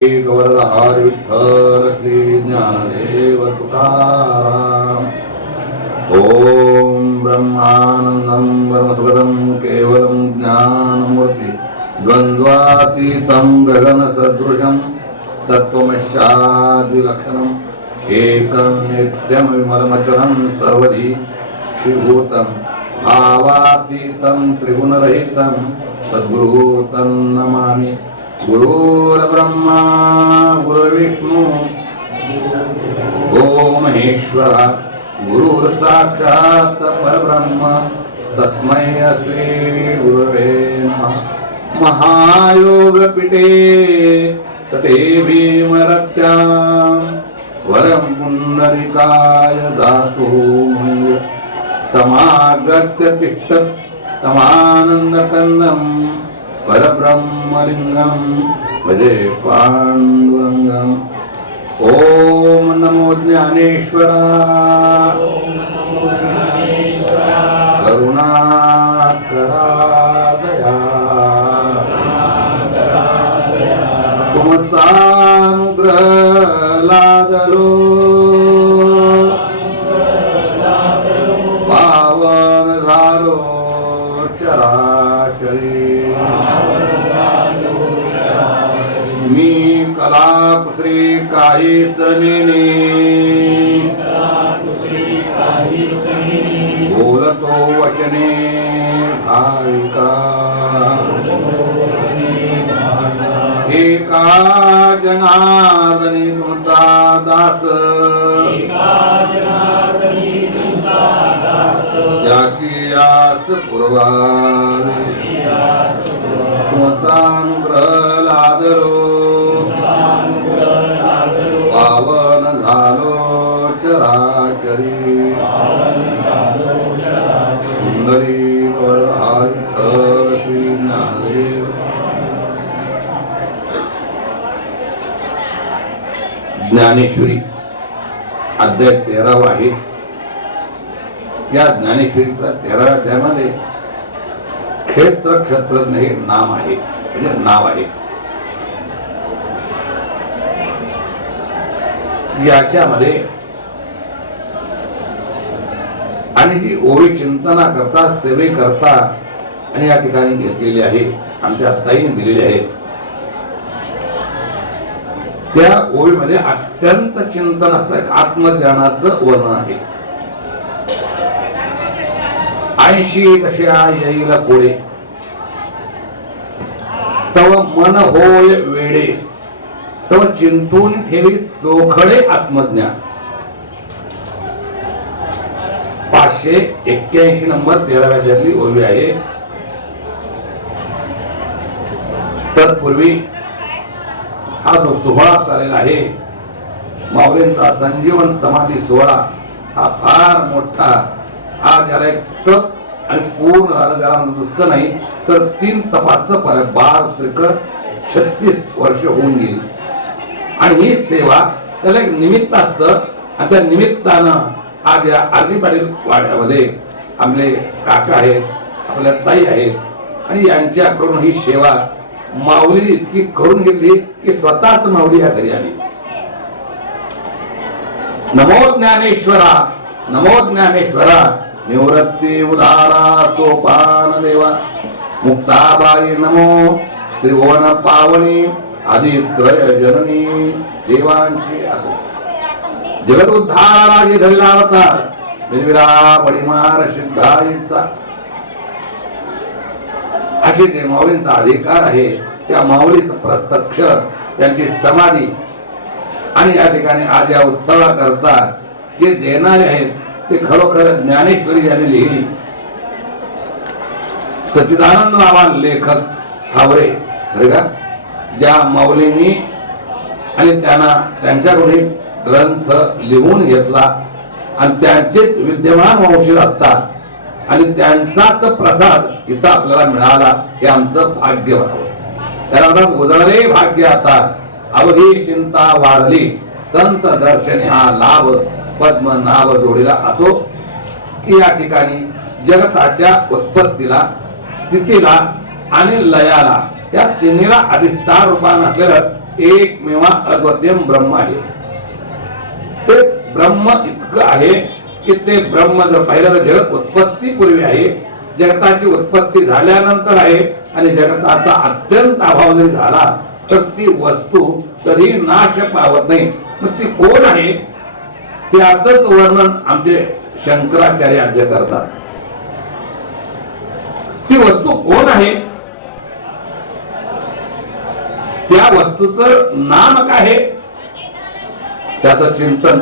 वरदहारी विठ्ठल श्री ज्ञानदेव तुकाराम. ओम ब्रह्मानंदं परमसुखदं केवलं ज्ञानमूर्ति द्वंद्वातीतं गगनसदृशं तत्त्वमस्यादिलक्षणम् एकं नित्यं विमलमचलं सर्वधि श्रीभूतं भावातीतं त्रिगुणरहितं सद्गुरुं नमामि. गुरुर्ब्रह्मा गुरुर्विष्णु गुरुर्देवो महेश्वरः गुरुर्साक्षात् परब्रह्म तस्मै श्री गुरवे नमः. महायोगपीठे तटे भीमरत्यां वरं पुण्डरीकाय दातु मय्य समागत्य तिष्ठत् तमानन्दकन्दं परब्रह्मलिंगं भजे पाण्डुरंगम्. ओम नमो ज्ञानेश्वराय करुणाकरादया तुमचा अनुग्रह लादलो पावन झालो चराचरी. मी कलाकुसरी काहीच नेने बोलतो वचने भाविका एका जनार्दनी तुमचा दास ज्याची आस पुरवावी तुमचा अनुग्रह लादलो पावन झालो चराचरी. सुंदरी वरदहारी विठ्ठल श्री ज्ञानदेव. ज्ञानेश्वरी अध्याय 13 आहे. या ज्ञानेश्वरीचा 13व्या अध्यायामध्ये क्षेत्र क्षेत्रज्ञ हे नाम आहे, म्हणजे नाव आहे. याच्यामध्ये आणि जी ओळी चिंतना करता सेवे करता आणि या ठिकाणी घेतलेली आहे आमच्या ताईने दिलेली आहे. त्या ओळीमध्ये अत्यंत चिंतन असं आत्मज्ञानाचं वर्णन आहे. 80 तशा येईल पुढे तव मन होय वेडे तव चिंतून ठेवी चोखडे आत्मज्ञान. 581 नंबर 13व्या अध्यायातली ओवी आहे. तत्पूर्वी हा जो सोहळा चाललेला आहे माऊलींचा संजीवन समाधी सोहळा हा फार मोठा. आज याला एक तप आणि पूर्ण झालं त्याला नुसतं नाही तर 3 तपाचं फल 36 वर्ष होऊन गेली. आणि ही सेवा त्याला एक निमित्त असतं आणि त्या निमित्तानं आज या आरती पाटील वाड्यामध्ये आपले काका आहेत, आपल्या ताई आहेत आणि यांच्याकडून ही सेवा माऊली इतकी करून घेतली की स्वतःच माऊली या घरी आली. नमो ज्ञानेश्वरा नमो ज्ञानेश्वरा निवृत्ती उदारा सोपान देवा मुक्ताबाई नमो त्रिभुवन पावनी आदित्रय जननी देवांची असो. जगत उद्धाराची धरला अवतार निर्विरा परिमार सिद्धाईचा अशी जे माऊलींचा अधिकार आहे त्या माऊलीचं प्रत्यक्ष त्यांची समाधी आणि या ठिकाणी आज या उत्सवाकरता जे देणारे आहेत ते खरोखर ज्ञानेश्वरी यांनी लिहिली. सच्चिदानंद बाबा लेखक थावरे का ज्या माऊलींनी आणि त्यांना त्यांच्याकडून एक ग्रंथ लिहून घेतला आणि त्यांचेच विद्यमान वंशील असतात आणि त्यांचाच प्रसाद इथं आपल्याला मिळाला हे आमचं भाग्य म्हणावं. त्याला उजळले भाग्य आता अवघी चिंता वाढली संत दर्शनी हा लाभ पद्म नाव जोडीला असो की या ठिकाणी जगताच्या उत्पत्तीला स्थितीला आणि लयाला या तिन्हीला अधिष्ठान रूपाने असलेलं एकमेवा अद्वितीय ब्रह्म आहे. ते ब्रह्म इतकं आहे की ते ब्रह्म जर पाहिलं तर जगत उत्पत्ती पूर्वी आहे, जगताची उत्पत्ती झाल्यानंतर आहे आणि जगताचा अत्यंत अभाव जरी झाला तर ती वस्तू कधी नाश पावत नाही. मग ती कोण आहे त्याचंच वर्णन आमचे शंकराचार्य आद्य करतात. ती वस्तू कोण आहे, त्या वस्तूचं नाम काय आहे, त्याचं चिंतन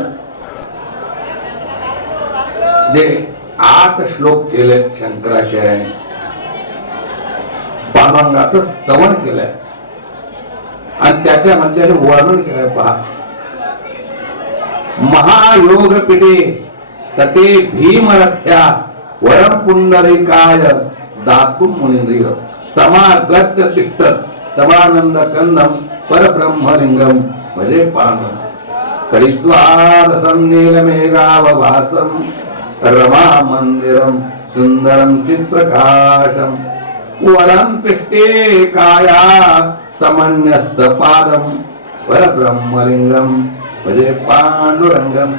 जे 8 श्लोक केले शंकराचार्याने, पांडुरंगाचं स्तवन केलंय आणि त्याच्यामध्ये वर्णन केलंय. पहा, महायोग पीठे तटे भीमरथ्या वरम पुंडरीकाय दातुम मुनिंद्रिय समागत्य तिष्ठत तमानंद कंदम परब्रह्मलिंगम भजे पांडव करित्वाद सन्नीलमेघावभासम रमा मंदिरम सुंदरम चित्प्रकाशम वरम पृष्ठे काया समन्यस्त पादम परब्रह्मलिंगम भजे पांडुरंगम.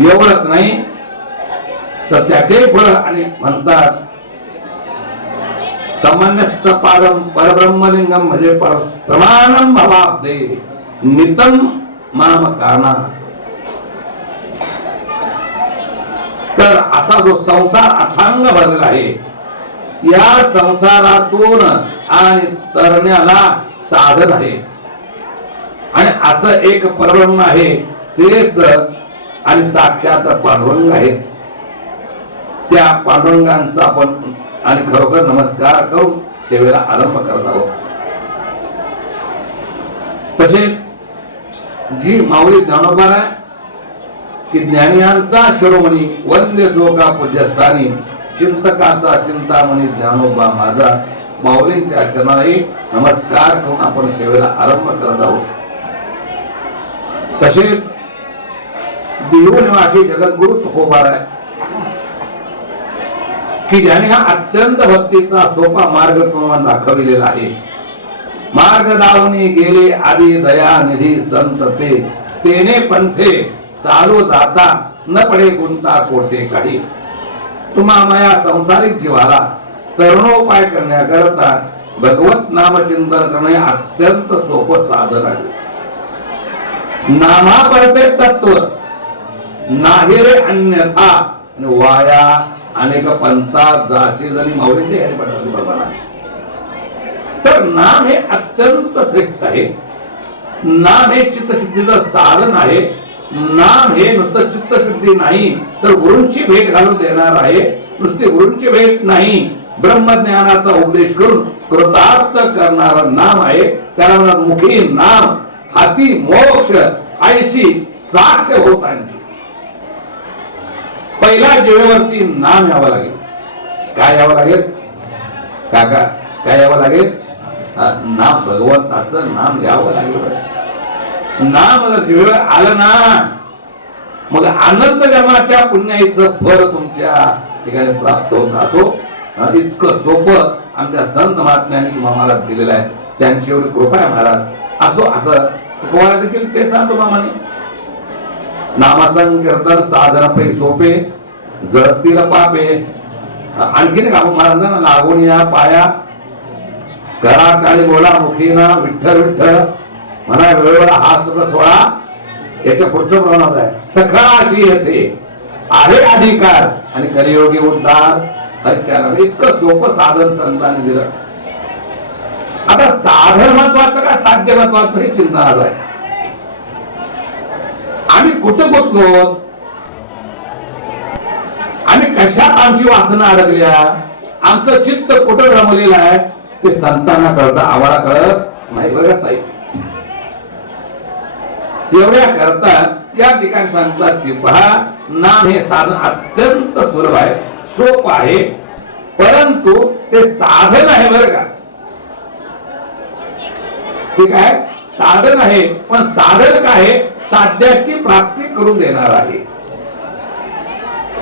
एवढंच नाही तर त्याचे फळ आणि म्हणतात समन्यस्त पादम परब्रह्मलिंगम भजे प्रमाणम भवाब्दे नितम माम काना. तर असा जो संसार अथांग भरलेला आहे, या संसारातून आणि तरण्याला साधन आहे आणि असं एक परब्रह्म आहे, तेच आणि साक्षात पांडुरंग आहे. त्या पांडुरंगांचा आपण आणि खरोखर नमस्कार करून सेवेला आरंभ करत आहोत. तसेच जी माऊली ज्ञानोबा आहे की ज्ञानियांचा शिरोमणी वंद्य जो का पूज्यस्थानी चिंतकाचा चिंतामणी ज्ञानोबा माझा, माऊलींच्या चरणाला नमस्कार करून आपण सेवेला आरंभ करत आहोत. तसेच देहू निवासी जगद्गुरु तुकोबार आहे की ज्याने हा अत्यंत भक्तीचा सोपा मार्ग तुम्हाला दाखविलेला आहे. मार्ग दावणी गेले आदि दया निधी संत ते तेने पंथे चालू जाता न पडे गुंता कोटे काही. तुम्हा माया संसारिक जीवाला तरुणोपाय करण्याकरता भगवत नामचिंतन करणे अत्यंत सोपं साधन आहे. नामा परते तत्व नाही रे अन्यथा वाया अनेक पंथात जाशी जरी माऊलींचे हे पडले बाबा. तर नाम हे अत्यंत श्रेष्ठ आहे. नाम हे चित्तशुद्धीचं साधन आहे. नाम हे नुसतं चित्तशुद्धी नाही तर गुरूंची भेट घालून देणार आहे. नुसती गुरूंची भेट नाही, ब्रह्मज्ञानाचा उपदेश करून कृतार्थ करणारा नाम आहे. त्याला मुखी नाम हाती मोक्ष आईशी साक्ष होतांची. पहिला जीवेवरती नाम यावं लागेल. काय यावं लागेल काका, काय यावं लागेल? नाम, भगवंताचं नाम यावं लागेल. नाम जर जीवेवर आलं ना, मग अनंत जन्माच्या पुण्याचं फळ तुमच्या ठिकाणी प्राप्त होत असो. इतकं सोपं आमच्या संत महात्म्यांनी तुम्हाला दिलेलं आहे. त्यांची एवढी कृपा आहे महाराज. असो असं तुम्हाला देखील ते सांगतो मामाने. नामसंकीर्तन साधन पै सोपे जळतील पापे. आणखीन का महाराजांना लागून या पाया करा काळी बोला मुखीना विठ्ठल विठ्ठल म्हणा वेळेवर हा सगळं सोळा. याच्या पुढचं प्रमाणात आहे सखळाशी येते आहे अधिकार आणि कलियोगी उद्धार हरिचरण. इतकं सोपं साधन संतांनी दिलं. आता साधन महत्वाचं का साध्य महत्वाचं हे चिंतनाचं आहे. आम्ही कुठं पोचलो, आम्ही कशात आमची वासना अडकल्या, आमचं चित्त कुठं रमलेलं आहे ते संतांना कळतं, आम्हाला कळत नाही. बघत नाही. एवढ्या करता या ठिकाणी सांगतात की पहा, नाम हे साधन अत्यंत सुलभ आहे, सोपं आहे, परंतु ते साधन आहे. बरं का, ठीक आहे, साधन आहे, पण साधन काय आहे? साध्याची प्राप्ती करून देणार आहे.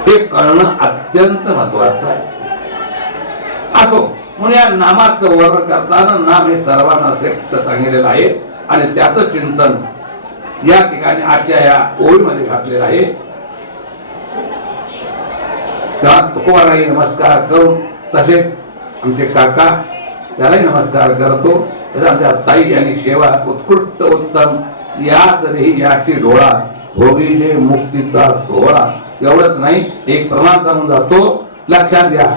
हे कळणं अत्यंत महत्वाचं आहे. असो, म्हणून या नामाचं वर्णन करताना नाम हे सर्वांना श्रेष्ठ सांगितलेलं आहे आणि त्याचं चिंतन या ठिकाणी आजच्या या ओळीमध्ये घातलेलं आहे. तेव्हा तुकोबाराही नमस्कार करून तसेच आमचे काका त्यालाही नमस्कार करतो. आमच्या ताई यांनी सेवा उत्कृष्ट उत्तम याच देही याची डोळा भोगी जे मुक्तीचा सोहळा. एवढंच नाही, एक प्रमाण सांगून जातो, लक्षात घ्या.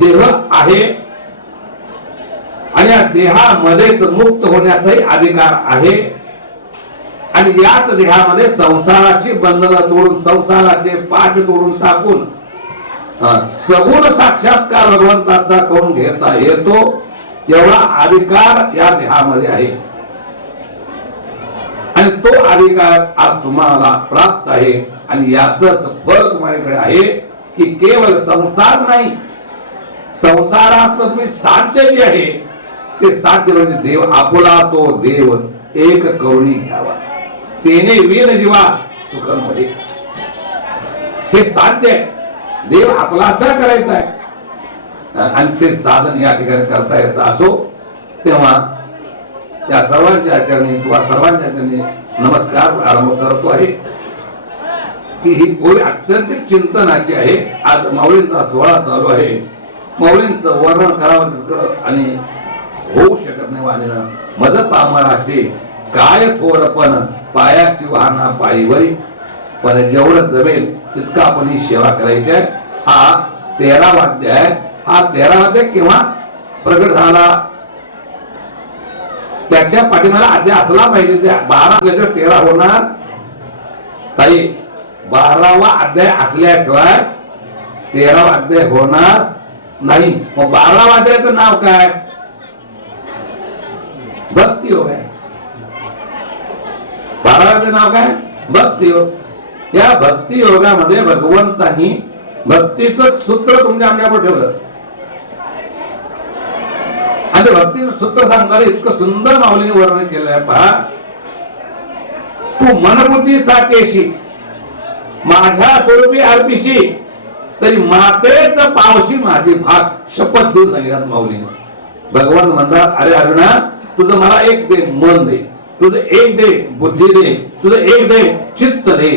देह आहे आणि या देहामध्येच मुक्त होण्याचाही अधिकार आहे आणि याच देहामध्ये संसाराची बंधनं तोडून संसाराचे पाठ तोडून टाकून सगुण साक्षात्कार भगवंताचा करून घेता येतो एवढा अधिकार या देहामध्ये आहे आणि तो अधिकार आज तुम्हाला प्राप्त आहे आणि याचंच फळ तुम्हाकडे आहे की केवळ संसार नाही, संसारातलं तुम्ही साध्य जे आहे ते साध्य म्हणजे देव आपुला तो देव एक करुणी घ्यावा तेने वीर जीवा सुखम होईल. हे साध्य आहे, देव आपलासा करायचा आहे आणि ते साधन या ठिकाणी करता येत असो तेव्हा त्या सर्वांच्या चरणी किंवा सर्वांच्या चरणी नमस्कार आरंभ करतो आहे की ही ओळी अत्यंत चिंतनाची आहे. आज माऊलींचा सोहळा चालू आहे. माऊलींचं वर्णन करावं आणि होऊ शकत नाही वाणीनं. मज पामराशी काय थोरपण पायाची वाहना पायीवरी, पण जेवढं जमेल तितका आपण ही सेवा करायची आहे. हा 13वा अध्याय आहे. हा 13वा अध्याय केव्हा प्रगट झाला त्याच्या पाठीमाला अध्याय असला पाहिजे. त्या 12 13 होणार ताई. 12वा अध्याय असल्याशिवाय 13वा अध्याय होणार नाही. मग 12वा अध्यायाचं नाव काय? भक्ती योग आहे. 12वाचं नाव काय? भक्ती योग. या भक्ती योगामध्ये भगवंतांनी भक्तीचं सूत्र तुमच्या आमच्यावर ठेवलं आणि भक्तीचं सूत्र सांगणारे इतकं सुंदर माऊलीने वर्णन केलं आहे. पहा, तू मनबुद्धी साकेशी माझ्या स्वरूपी अर्पिशी तरी मातेच पावशी माझी भाग शपथ देऊन सांगितलं माऊलीने. भगवान म्हणतात, अरे अर्जुना तुझं मला एक दे मन दे, तुझं एक दे बुद्धी दे, तुझं एक दे चित्त दे.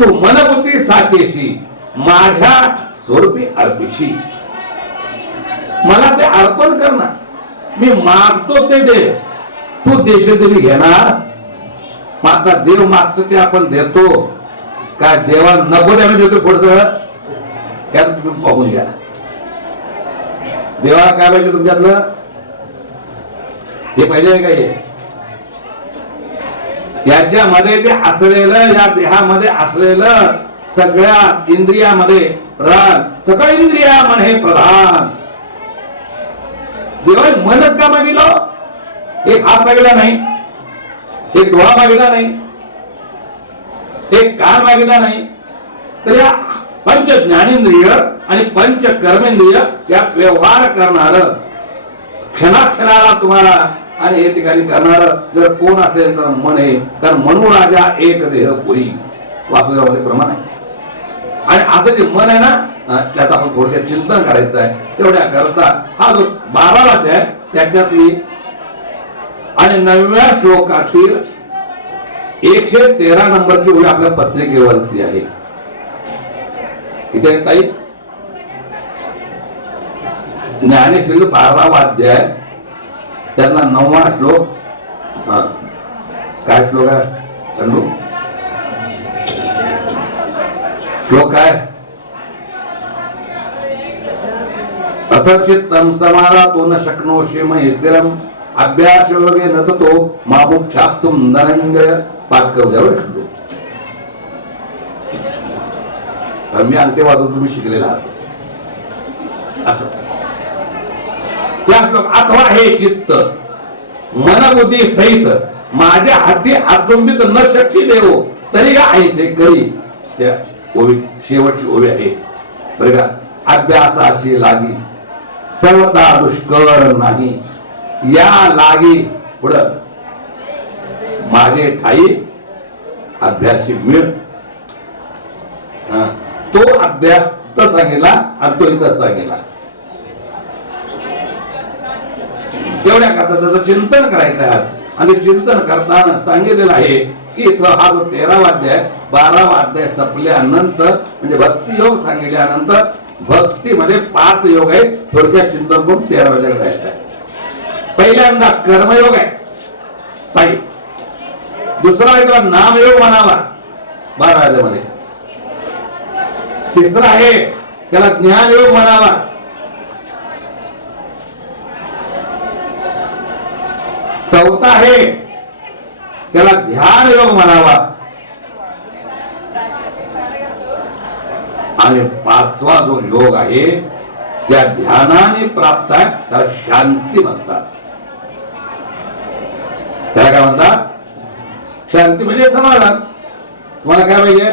तू मनबुद्धी साकेशी माझ्या स्वरूपी अर्पिशी, मला ते अर्पण कर ना. मी मागतो ते दे, तू देशे तरी घेणार. माता देव मागतो ते आपण देतो काय? देवा नको ते आम्ही देतो. पुढचं त्यात तुम्ही पाहून घ्या. देवाला काय पाहिजे तुमच्यातलं? हे पाहिजे का? हे याच्यामध्ये ते असलेलं, या देहामध्ये असलेलं सगळ्या इंद्रियामध्ये प्राण, सगळ्या इंद्रिया मन हे प्रधान. देवाने मनच का मागितलं? एक हात मागितला नाही, एक डोळा मागितला नाही, एक कान मागितला नाही, तर या पंच ज्ञानेंद्रिय आणि पंच कर्मेंद्रिय या व्यवहार करणार क्षणाक्षणाला तुम्हाला आणि हे ठिकाणी करणार जर कोण असेल तर मन आहे. कारण मनू राजा एक देह पुरी वासुदेवाचे प्रमाण आहे. आणि असं जे मन आहे ना त्याचं आपण थोडक्यात चिंतन करायचं आहे. तेवढ्या करता हा जो 12वा अध्याय त्याच्यातली आणि 9व्या श्लोकातील 113 नंबरची ओळी आपल्या पत्रिकेवरती आहे. किती आहे ताई? ज्ञानेश्वरी 12वा अध्याय त्यातला 9वा श्लोक. काय श्लोक आहे चंदू? श्लोक काय? अथचित्तम समारातो न शक्नोषि मयि स्थिरम अभ्यास योगे न ततो मामुक्षाप्तुम धनंजय. पाठ करू द्यावं खंडू. मी अंत्यवाद तुम्ही शिकलेला आहात असं. त्या श्लोक अथवा हे चित्त मनबुद्धी सहित माझ्या हाती अचंबित न शक्ती देव तरी का ऐसे करी. त्या ओवी शेवटची ओवी आहे बरं का. अभ्यासाशी लागी सर्वता दुष्कर नाही, या लागी पुढं माझे ठाई अभ्यासी मिळ. तो अभ्यास फक्त सांगितला आणि तो इथं सांगितला. एवढ्या करता त्याचं चिंतन करायचं आहे. आणि चिंतन करताना सांगितलेलं आहे की इथं हा जो 13वा अध्याय 12वा अध्याय संपल्यानंतर म्हणजे भक्ती योग सांगितल्यानंतर भक्तीमध्ये 5 योग आहेत. थोडक्यात चिंतन करून 13वा अध्याय जायचं आहे. पहिल्यांदा कर्मयोग आहे पायी. दुसरा आहे त्याला नामयोग म्हणावा 12 अध्यायामध्ये. तिसरा आहे त्याला ज्ञान योग म्हणावा. चौथा आहे त्याला ध्यान योग म्हणावा. आणि 5वा जो योग आहे त्या ध्यानाने प्राप्त आहे त्याला शांती म्हणतात. त्याला काय म्हणतात? शांती म्हणजे समाधान. तुम्हाला काय पाहिजे?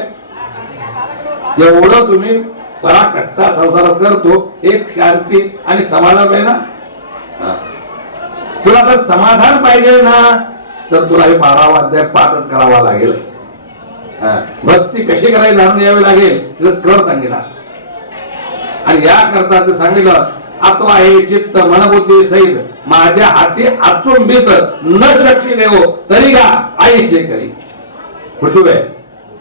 एवढं तुम्ही पराकट्टा संसार करतो, एक शांती आणि समाधान पाहिजे ना. तुला जर समाधान पाहिजे ना तर तुला हे 12वा अध्याय पाठच करावा लागेल. भक्ती कशी करायची जाणून घ्यावी लागेल. तिथं क्रम सांगितला. आणि या करता ते सांगितलं आत्मा हे चित्त मनबुद्धी सहित माझ्या हाती अचुंबित न शक्ती देवो तरी का आईशे करी. पृथ्वी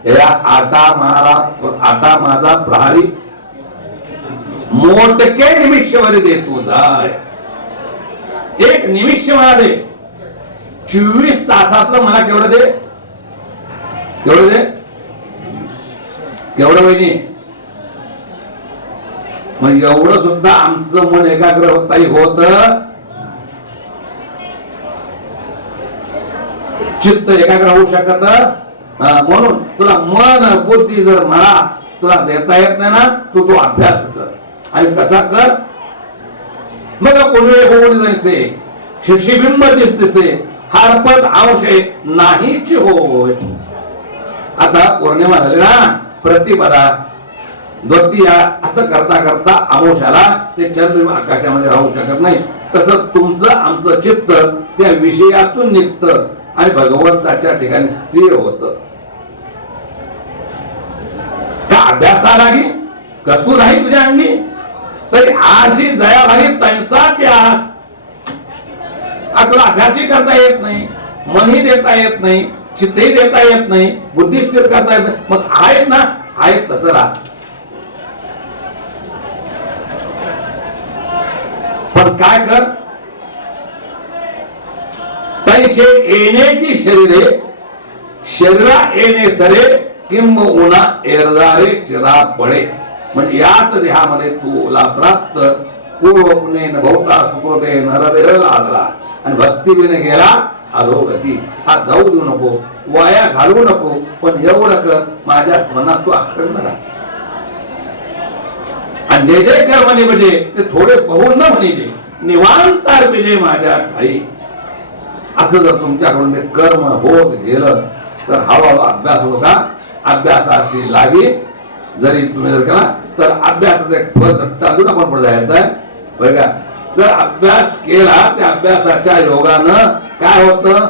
आटा माझा प्रहारी मोठके निमिषवरी दे तू जाय. एक निमिष मला दे. 24 तासातलं मला केवढं दे? केवढं दे? केवढं वहिनी? मग एवढं सुद्धा आमचं मन एकाग्र होताही होत. चित्त एकाग्र होऊ शकत. म्हणून तुला मन बुद्धी जर मला तुला देता येत नाही ना तू तो अभ्यास कर. आणि कसा कर? मग कोणी होऊन जायचे शिशिबिंब दिसते हरपत आवशे नाहीच होय. आता पौर्णिमा झाली ना, प्रतिपदा द्वितीया असं करता करता अमावस्याला ते चंद्र आकाशामध्ये राहू शकत नाही. तसं तुमचं आमचं चित्त त्या विषयातून निघतं आणि भगवंताच्या ठिकाणी स्थिर होत. का अभ्यासाला लागी कसू नाही तुझ्या अंगी तरी आशी जया भागी तैसाची आस. तुला अभ्यासही करता येत नाही, मनही देता येत नाही, चित्तही देता येत नाही, बुद्धी स्थिर करता येत नाही. मग आहेत ना, आहेत तसं राहा. पण काय कर? तैसे येण्याची शरीरे शरीरा येणे सरे किंब उन्हा एरदारे चिरा पळे. म्हणजे याच देहामध्ये तुला प्राप्त पूर्वपुणे भवता सुकृते नरदेह लादला आणि भक्तीविने गेला अधोगती. हा जाऊ देऊ नको, वाया घालवू नको. पण एवढं कर माझ्या मनात तू अखंड राहा. आणि जे जे कर म्हणे म्हणजे ते थोडे पाहून न म्हणजे निवांतार विजय माझ्या ठाई. असं जर तुमच्याकडून ते कर्म होत गेलं तर हळूहळू अभ्यास होतो का? अभ्यासाशी लागी जरी तुम्ही जर केला तर अभ्यासाचं एक फळ अजून आपण पुढे जायचं आहे बरं का. जर अभ्यास केला त्या अभ्यासाच्या योगानं काय होतं?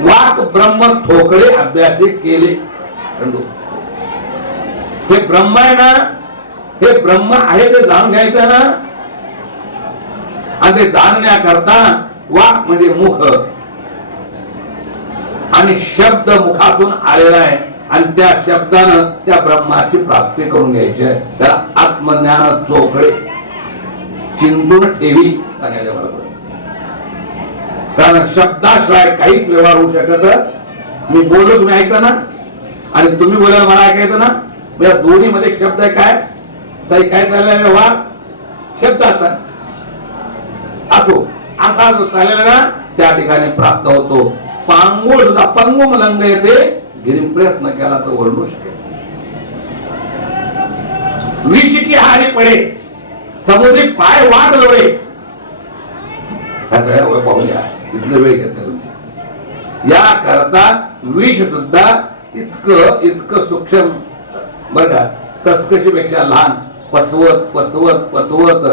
वाक ब्रह्म ठोकळे अभ्यास केले. हे ब्रह्म आहे ना, हे ब्रह्म आहे ते जाणून घ्यायचं ना. आणि ते जाणण्याकरता वाक म्हणजे मुख आणि शब्द मुखातून आलेला आहे आणि त्या शब्दानं त्या ब्रह्माची प्राप्ती करून घ्यायची आहे. त्याला आत्मज्ञान चोखळे चिंतून ठेवी सांगायचं मला. कारण शब्दाशिवाय काहीच व्यवहार होऊ शकत. मी बोललो तुम्ही ऐकता ना आणि तुम्ही बोलायला मला ऐकायचं ना. या दोन्ही मध्ये शब्द आहे काय तरी काय चाललेला व्यवहार शब्दाचा असो असा जो चाललेला ना त्या ठिकाणी प्राप्त होतो. पांगुळ सुद्धा पंगुम लंग येते. गिरी प्रयत्न केला तर ओरडू शकेल. विष की हारी पडे समुद्री पाय वाढ लोळे. पाहूया इथलं वेळ घेत तुमची. या करता विष सुद्धा इतकं इतकं सूक्ष्म बघा कसकशीपेक्षा लहान पचवत पचवत पचवत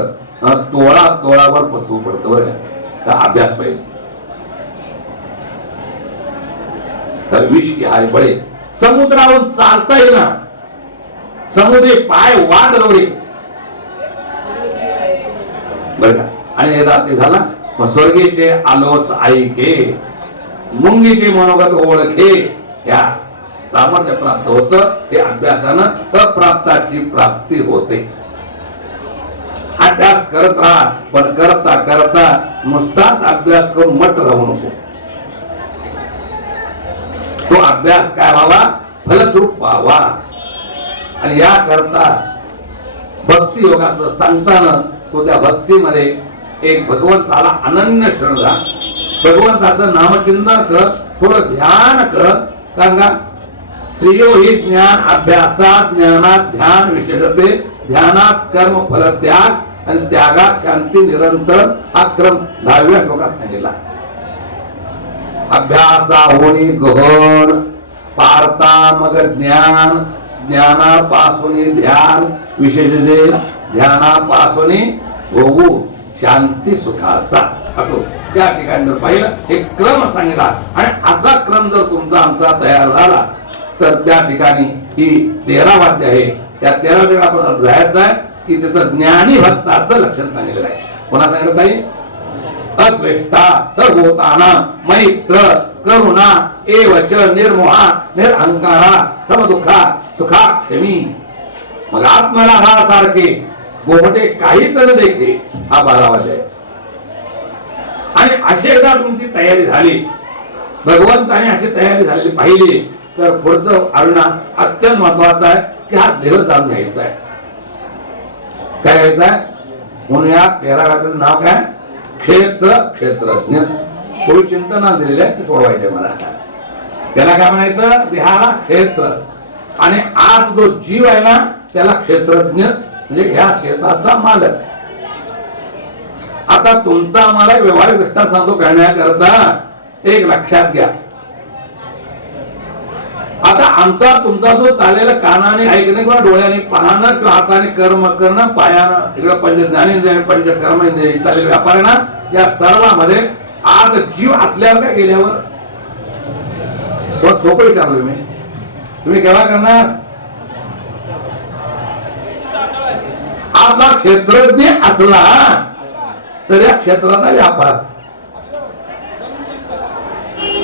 तोळा तोळावर पचवू पडतं बरं का. अभ्यास पाहिजे. तर विष की हारी पडे समुद्रावर चालता येईल ना समुदे पाय वाद रवळे बर का. आणि हे ते झाला. मग स्वर्गीचे आलोच ऐके मुंगीचे मनोगत ओळखे या सामर्थ्य प्राप्त होत. हे अभ्यासानं अप्राप्ताची प्राप्ती होते. अभ्यास करत राहा पण करता करता नुसताच अभ्यास करून मट राहू नको. तो अभ्यास काय व्हावा फलद्रूप व्हावा. आणि या करता भक्ती योगाचं सांगताना तो त्या भक्तीमध्ये एक भगवंताला अनन्य शरण जा. भगवंताचं नामचिंतन कर, थोडं ध्यान कर. कारण का श्रेयो ही ज्ञान अभ्यासात ज्ञानात ध्यान विशेषते ध्यानात कर्म फल त्याग आणि त्यागात शांती निरंतर हा क्रम 10व्या श्लोकात सांगितला. अभ्यासा होणी गहन पारता मग ज्ञान ज्ञानापासून ध्यान विशेषते ध्यानापासून भोगू शांती सुखाचा. असो त्या ठिकाणी जर पाहिलं एक क्रम सांगितला आणि असा क्रम जर तुमचा आमचा तयार झाला तर त्या ठिकाणी ही 13 वाद्य आहे. त्या 13 ठिकाणी आपण जायचं आहे की त्याचं ज्ञानी भक्ताचं लक्षण सांगितलेलं आहे. कोणा सांगितलं ताई? अद्वेष्टा सर्वभूताना मैत्र करुणा एवच निर्मोहा निरहंकारा समदुःखा सुखा क्षमी. मग आत्मलाभासारखे गोमटे काहीच न देखे हा 12 वाद्य आहे. आणि अशी एकदा तुमची तयारी झाली भगवंताने अशी तयारी झालेली पाहिली तर पुढचं अरुणा अत्यंत महत्वाचं आहे की हा देह जाणून घ्यायचा आहे. काय घ्यायचं आहे म्हणून या 13 वाद्याचं नाव काय क्षेत्र क्षेत्रज्ञ. थोडी चिंतना दिलेली आहे ती सोडवायचे मला. त्याला काय म्हणायचं देहाला क्षेत्र आणि आज जो जीव आहे ना त्याला क्षेत्रज्ञ म्हणजे ह्या क्षेत्राचा मालक. आता तुमचा आम्हाला व्यवहारिक दृष्टा सांगतो करण्याकरता एक लक्षात घ्या. आता आमचा तुमचा जो चालेला कानाने ऐकणे किंवा डोळ्याने पाहणं किंवा हाताने कर्म करणं पायानं इकडे पंच ज्ञानेंद्रिय पंच कर्मेंद्रिय चालेल व्यापार आहे ना या सर्वांमध्ये आज जीव असल्यावर काय गेल्यावर सोपं विचारलं मी. तुम्ही केव्हा करणार? आपला क्षेत्रज्ञ असला तर या क्षेत्राचा व्यापार.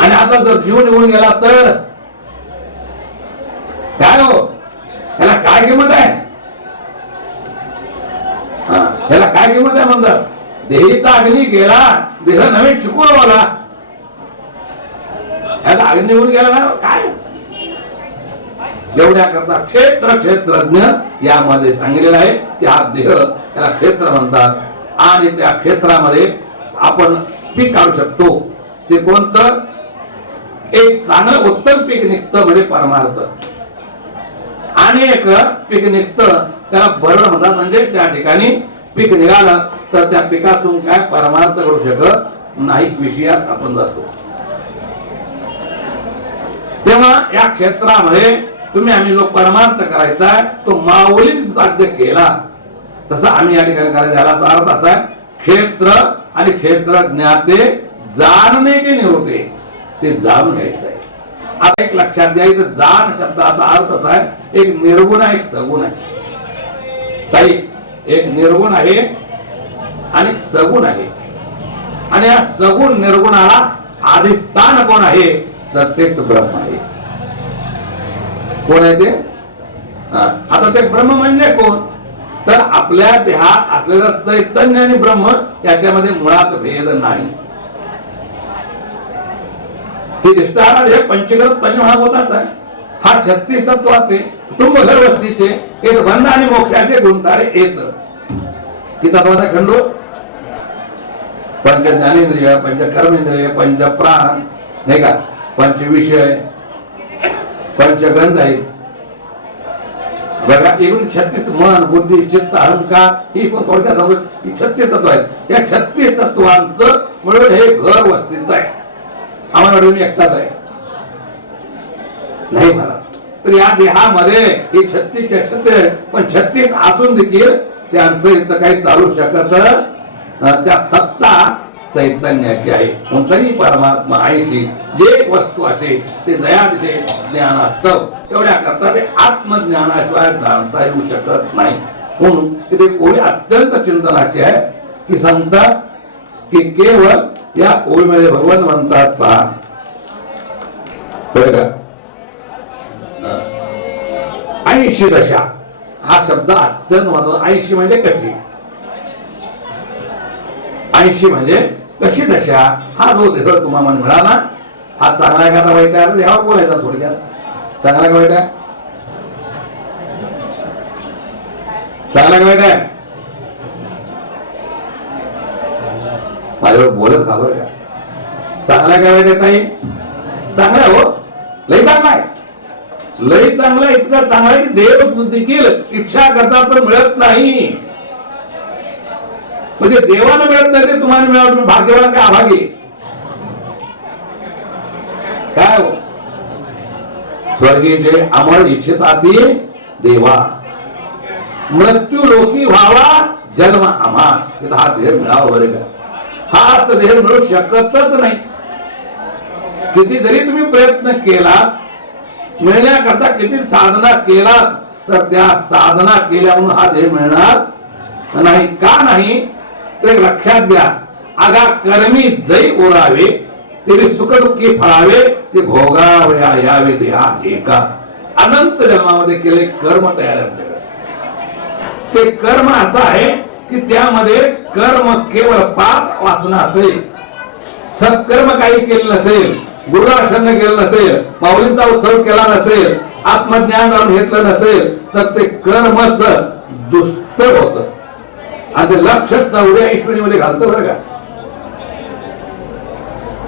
आणि आता जर जीव निघून गेला तर काय हो त्याला काय किंमत आहे? त्याला काय किंमत आहे म्हणतात. देहीचा अग्नी गेला देह नवे चिकूरवाला त्याला अग्नी निघून गेला ना काय. एवढ्या करता क्षेत्र क्षेत्रज्ञ यामध्ये सांगितलेलं आहे की हा देह त्याला क्षेत्र म्हणतात. आणि त्या क्षेत्रामध्ये आपण पीक काढू शकतो. ते कोणतं? एक चांगलं उत्तम पीक निघतं म्हणजे परमार्थ. आणि एक पीक निघतं त्याला बरं म्हणतात म्हणजे त्या ठिकाणी पीक निघालं तर त्या पिकातून काय परमार्थ करू शकत नाही विषयात आपण जातो. तेव्हा या क्षेत्रामध्ये तुम्ही आम्ही जो परमार्थ करायचा तो माऊलींनी साध्य केला तसं आम्ही या ठिकाणी करायचा. याला अर्थ असा आहे क्षेत्र आणि क्षेत्र ज्ञाते जाणणे जे निवडते ते जाणून घ्यायचं आहे. आता एक लक्षात घ्यायचं जाण शब्दाचा अर्थ असा आहे एक निर्गुण आहे एक सगुण आहे. ताई एक निर्गुण आहे आणि सगुण आहे. आणि या सगुण निर्गुणाला अधिष्ठान कोण आहे तर तेच ब्रह्म आहे. कोण आहे ते? आता ते ब्रह्म म्हणजे कोण तर आपल्या देहात असलेलं चैतन्य आणि ब्रह्म याच्यामध्ये मुळात भेद नाही. हे दिसणार हे पंचगत पंचमहाभूताच आहे. हा 36 तत्वाचे कुटुंब घर वस्तीचे एक बंध आणि मोक्षाचे गुणतारे येत. किती तत्वाचा खंडो? पंच ज्ञानेंद्रिय पंच कर्मेंद्रिय पंच प्राण नाही का पंच विषय पंचगंध आहेत बघा. एकूण 36 मन बुद्धी चित्त अहंकार ही कोण थोडक्यात सांगतो ही 36 तत्व आहेत. या 36 तत्वांचं मिळून हे घर वस्तीचं आहे. आम्हाला मी एकटाच आहे नाही मला तर या देहामध्ये ही 36 पण 36 असून देखील त्यांचं इथं काही चालू शकत त्या सत्ता चैतन्याची आहे. कोणतरी परमात्मा आईशी जे वस्तू असे ते जयादिशे ज्ञान असतं. तेवढ्या करता ते आत्मज्ञानाशिवाय जाणता येऊ शकत नाही. म्हणून तिथे ओळी अत्यंत चिंतनाची आहे की सांगतात की केवळ या ओळीमध्ये भगवान म्हणतात पहा का 80 दशा हा शब्द अत्यंत महत्वाचा. 80 म्हणजे कशी, 80 म्हणजे कशी दशा. हा जो देह तुम्हाला मिळाला हा चांगला आहे का वाईट आहे यावर बोलायचा थोडक्यात. चांगला का वाईट आहे, चांगला का वाईट आहे, माझ्यावर बोलत खबर का. चांगला का वाईट आहे ताई, चांगला हो, लय चांगला आहे, लय चांगला. इतकं चांगला आहे की देव देखील इच्छा करता तर मिळत नाही. म्हणजे देवाला मिळत नाही ते तुम्हाला मिळालं, तुम्ही भाग्यवान का अभागी काय हो. स्वर्गीचे अमर इच्छिताती देवा, मृत्यू लोकी व्हावा जन्म आम्हा. हा देह मिळावा बरे का. हाच देह मिळू शकतच नाही. किती जरी तुम्ही प्रयत्न केला मिळण्याकरता, किती साधना केला तर त्या साधना केल्या म्हणून हा देह मिळणार नाही. का नाही ते लक्षात घ्या. आगा कर्मी जै ओरावे ते सुख दुःखी फळावे ते भोगावया यावे देहा एका. अनंत जन्मामध्ये केले कर्म तयार आहेत. ते कर्म असं आहे की त्यामध्ये कर्म केवळ पाप वासना असेल, सत्कर्म काही केलं नसेल, गुरुदर्शन केलं नसेल, माऊलींचा उत्सव केला नसेल, आत्मज्ञान जाणून घेतलं नसेल तर ते कर्मच दुष्ट होत. आणि ते लक्ष 84 मध्ये घालतो बरं का.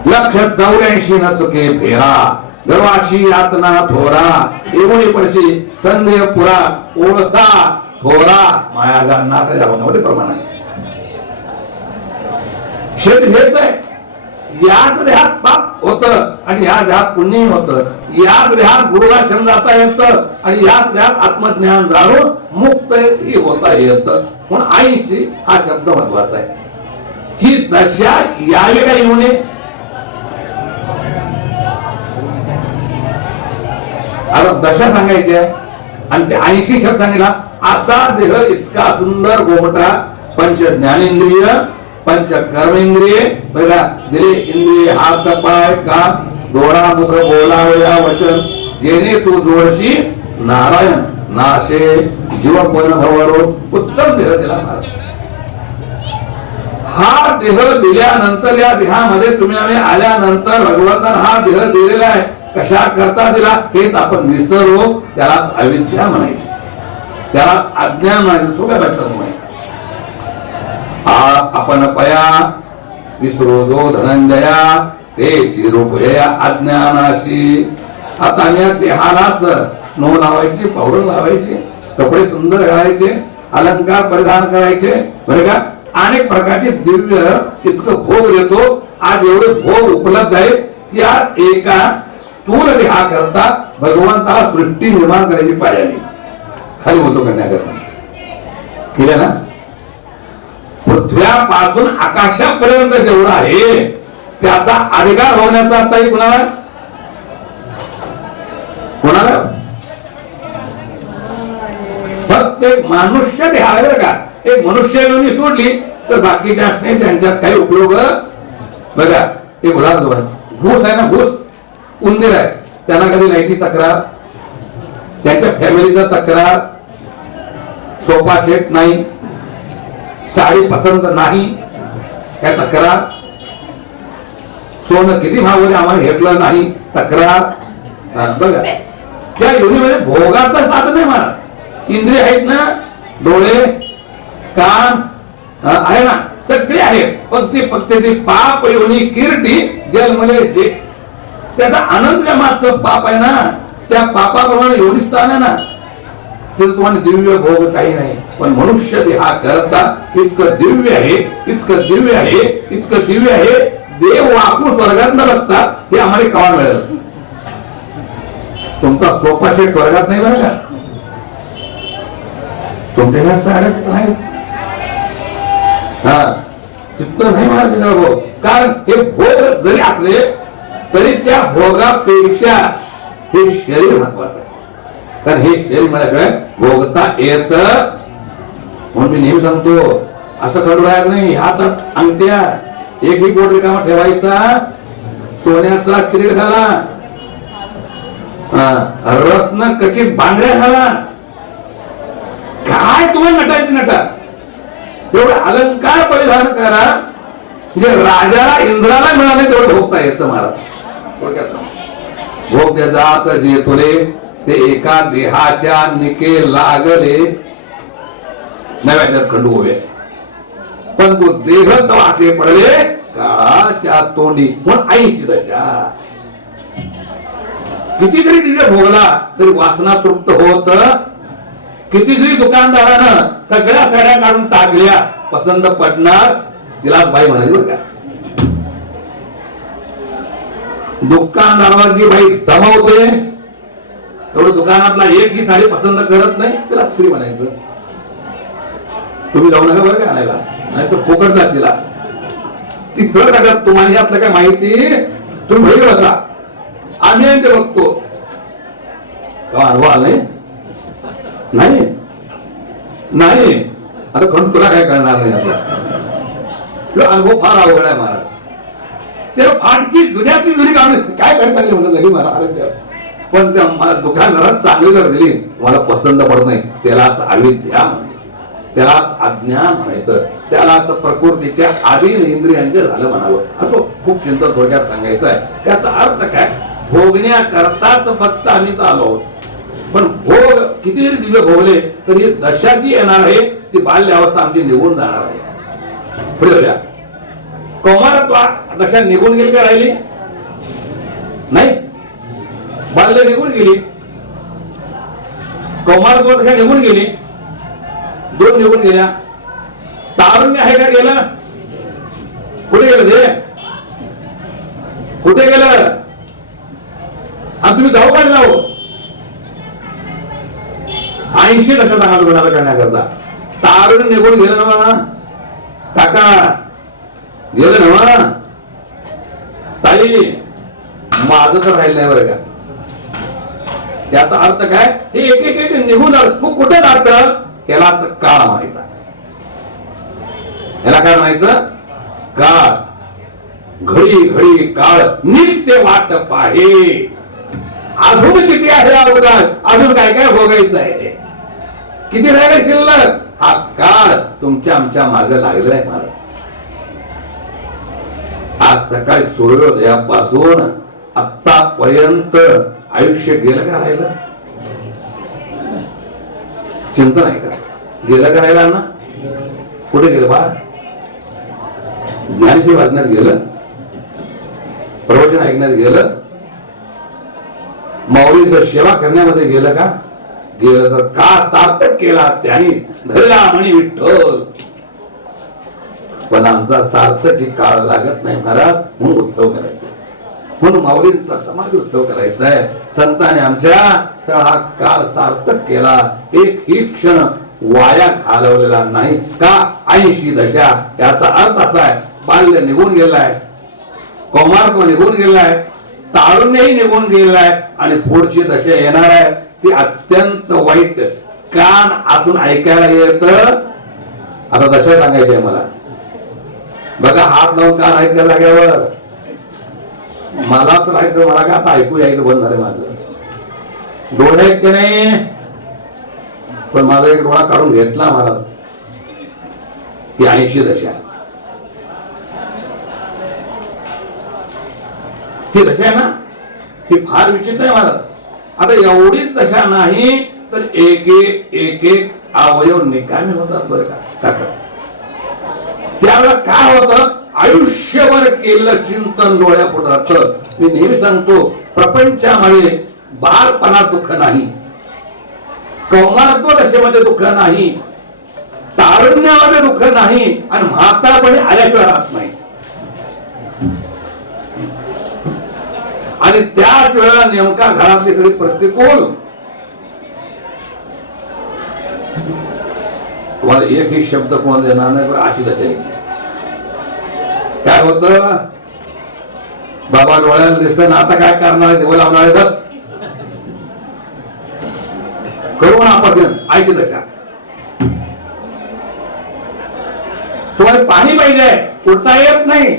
लक्ष 84 न चुके फेरा गर्वाशी यातना थोरा एवढी पडशी संदेह पुरा ओळसा थोरा मायागा नाटाच्या भावनामध्ये प्रमाण आहे. शेत हेच आहे. याच देहात पाप होत आणि या देहात पुण्य होत. याच देहात गुरुदर्शन जाता येत आणि याच देहात आत्मज्ञान जाणून मुक्तही होता येत. म्हणून 80 हा शब्द महत्वाचा आहे. ही दशा यावे का येऊ नये. आता दशा सांगायची आहे आणि ते 80 शब्द सांगितला. असा देह इतका सुंदर गोमटा, पंच ज्ञानेंद्रिय, पंच कर्मेंद्रिय बघा, दिले इंद्रिय हात पाय कान डोळा मुख बोलावया वचन, जेणे तू जोडशी नारायण नाशे जीव पण भवरो. उत्तम देह दिला महाराज. हा देह दिल्यानंतर या देहामध्ये तुम्ही आम्ही आल्यानंतर भगवंताने हा देह दिलेला आहे. कशा करता दिला हेच आपण विसरलो. त्याला अविद्या म्हणायची, त्याला अज्ञान म्हणायचं. सोप्या भाषेत म्हणायचं. आपण पया विसरो जो धनंजया ते चिरूपया अज्ञानाशी. आता आम्ही देहालाच नो लावायची, पावडर लावायची, कपडे सुंदर घालायचे, अलंकार परिधान करायचे बरं का. अनेक प्रकारचे दिव्य इतकं भोग देतो. आज एवढे भोग उपलब्ध आहेत या एका स्थूल देहा करता भगवंताला सृष्टी निर्माण करायची पाहिजे. खाली बोलतो करण्याकरता केलं ना. पृथ्व्यापासून आकाशापर्यंत जेवढा आहे त्याचा अधिकार होण्याचा आताही कुणाला कोणाला फक्त मनुष्य देहा बरं का. एक मनुष्य योनी सोडली तर बाकीच्या नाही त्यांच्यात काही उपयोग बघा. एक उदाहरण घूस आहे ना, घूस उंदीर आहे. त्यांना कधी लाईटी तक्रार, त्यांच्या फॅमिलीचा तक्रार, सोफा सेट नाही, साडी पसंत नाही, काय तक्रार, सोनं किती भावामध्ये आम्हाला घेतलं नाही तक्रार. बघा त्या योनीमध्ये भोगाचं साधन आहे मला. इंद्रिय आहेत ना, डोळे कान आहे ना, सगळे आहेत. फक्त ती पाप योनी कीर्ती जन्मले जे त्याचा आनंद मागचं पाप आहे ना, त्या पापाप्रमाणे योनिस्थान आहे ना. ते तुम्हाला दिव्य भोग काही नाही. पण मनुष्य देहा करता इतकं दिव्य आहे, इतकं दिव्य आहे, इतकं दिव्य आहे. देव वाकून स्वर्गात न बघतात हे आम्हाला कवा मिळेल. तुमचा सोफा सेट स्वर्गात नाही बरं का. तुमच्या ह्या साड्यात नाही, हा तिथं नाही मला कारण हे भोग जरी असले तरी त्या भोगापेक्षा हे शरीर महत्वाचं आहे. कारण हे शरीर मला काय भोगता येत. म्हणून मी नेहमी सांगतो असं करू राहत नाही. हातात अंगठ्या एकही बोट रिकामा ठेवायचा, सोन्याचा किरीट घाला, रत्न कचित बांगड्या घाला, काय तुम्हाला नटायची नटा, एवढे अलंकार परिधान करा जे राजाला इंद्राला मिळाले तेवढं भोगता येतं. महाराज भोग त्या जात जे तुले ते एका देहाच्या निके लागले नव्याच्यात खंडू होवे, पण तो देह तवासे पडले काळाच्या तोंडी. म्हणून आईची दशा कितीतरी दिवे भोगला तरी वासना तृप्त होत. कितीतरी दुकानदारानं सगळ्या साड्या काढून टाकल्या, पसंत पडणार तिला बाई म्हणाली बरं का. दुकानदाराला जी बाई दमावते एवढं दुकानातला एक ही साडी पसंत करत नाही तिला स्त्री म्हणायचं. तुम्ही जाऊ नका बरं का आणायला, नाही तर फुकट जात तिला. तिसरं टाकत तुम्हाला यातलं काय माहिती तुम्ही भैर बसा, आम्ही ते बघतो का अनुभव आला नाही नाही. आता कोण तुला काय करणार नाही. आता अनुभव फार अवघड आहे महाराज. ते फाटकी जुन्यातली जुनी काढून काय करायला लागली म्हणतात लगी महाराज. पण त्या दुकानदारात चांगली जर दिली मला पसंत पडत नाही त्यालाच अविद्या म्हणायची, त्यालाच अज्ञान म्हणायचं, त्यालाच प्रकृतीच्या आधीन इंद्रियांचे झालं म्हणावं. असं खूप चिंता थोडक्यात सांगायचं आहे. त्याचा अर्थ काय भोगण्याकरताच फक्त आम्ही तर आलो आहोत. पण भोग किती दिवे भोगले तरी दशा जी येणार आहे ती बाल्य अवस्था आमची निघून जाणार आहे. पुढे जाऊया. कौमारत्वा दशा निघून गेली का राहिली नाही. बाल्य निघून गेली, कौमारत्वा दशा निघून गेली, दोन निघून गेल्या. तारुण्य आहे का गेलं? कुठे गेलं ते? कुठे गेलं? आणि तुम्ही जाऊ का जाऊ 80 दशकाचा हात गुणाला करण्याकरता तारुण्य निघून गेलं ना काका, गेलं ना ताई. माझं तर राहिलं नाही बरं का. याचा अर्थ काय हे एक एक एक निघून आलं. मग कुठे जातं यालाच काळ म्हणायचा. याला काय म्हणायचं? काळ. घडी घडी काळ नित्य वाट पाहे. अजून किती आहे अवघड, अजून काय काय भोगायचं आहे, किती राहिलं शिल्लक. हा काळ तुमच्या आमच्या मागे लागलेला आहे महाराज. आज सकाळी सूर्योदयापासून आतापर्यंत आयुष्य गेलं का राहिलं? चिंता नाही का? गेलं का राहिला ना? कुठे गेलं बा? ज्ञानशी वाचण्यात गेलं, प्रवचन ऐकण्यात गेलं, माऊलींचं सेवा करण्यामध्ये गेलं का? गेलं तर का सार्थक केला त्यांनी धरला म्हणी विठ्ठल. पण आमचा सार्थक ही काळ लागत नाही महाराज. म्हणून उत्सव करायचा, म्हणून माऊलींचा समाज उत्सव करायचा आहे. संतांनी आमच्या हा काळ सार्थक केला, एक ही क्षण वाया घालवलेला नाही का. 80 दशा याचा अर्थ असा आहे बाल्य निघून गेलाय, कौमारत्व निघून गेलाय, तारुण्यही निघून गेलाय आणि पुढची दशा येणार आहे ती अत्यंत वाईट. कान आतून ऐकायला येत. आता दशा सांगायची आहे मला बघा. हात लावून कान ऐकल्या जाग्यावर मला तर ऐकलं, मला का आता ऐकू यायचं बंद झालं माझं. डोळे आहेत की नाही? पण माझा एक डोळा काढून घेतला मला. ही 80 दशा, ही दशा आहे ना ही फार विचित्र आहे महाराज. आता एवढीच दशा नाही तर एक एक अवयव निकामी होतात बरं का. त्यावेळेला काय होतं आयुष्यभर केलेलं चिंतन डोळ्यापुढे राहतं. मी नेहमी सांगतो प्रपंचामध्ये बालपणात दुःख नाही, कौमारत्व दशेमध्ये दुःख नाही, तारुण्यामध्ये दुःख नाही आणि म्हातारपणी आल्याशिवाय राहत नाही. आणि त्याच वेळेला नेमका घरातली सगळी प्रतिकूल. तुम्हाला एकही शब्द कोण देणार नाही पण अशी दशा येते. त्या काय होत, बाबा डोळ्याला दिसत आता काय करणार आहे, देव लावणार आहे, बस करू ना आपण ऐकली दशा. तुम्हाला पाणी पाहिजे, उडता येत नाही,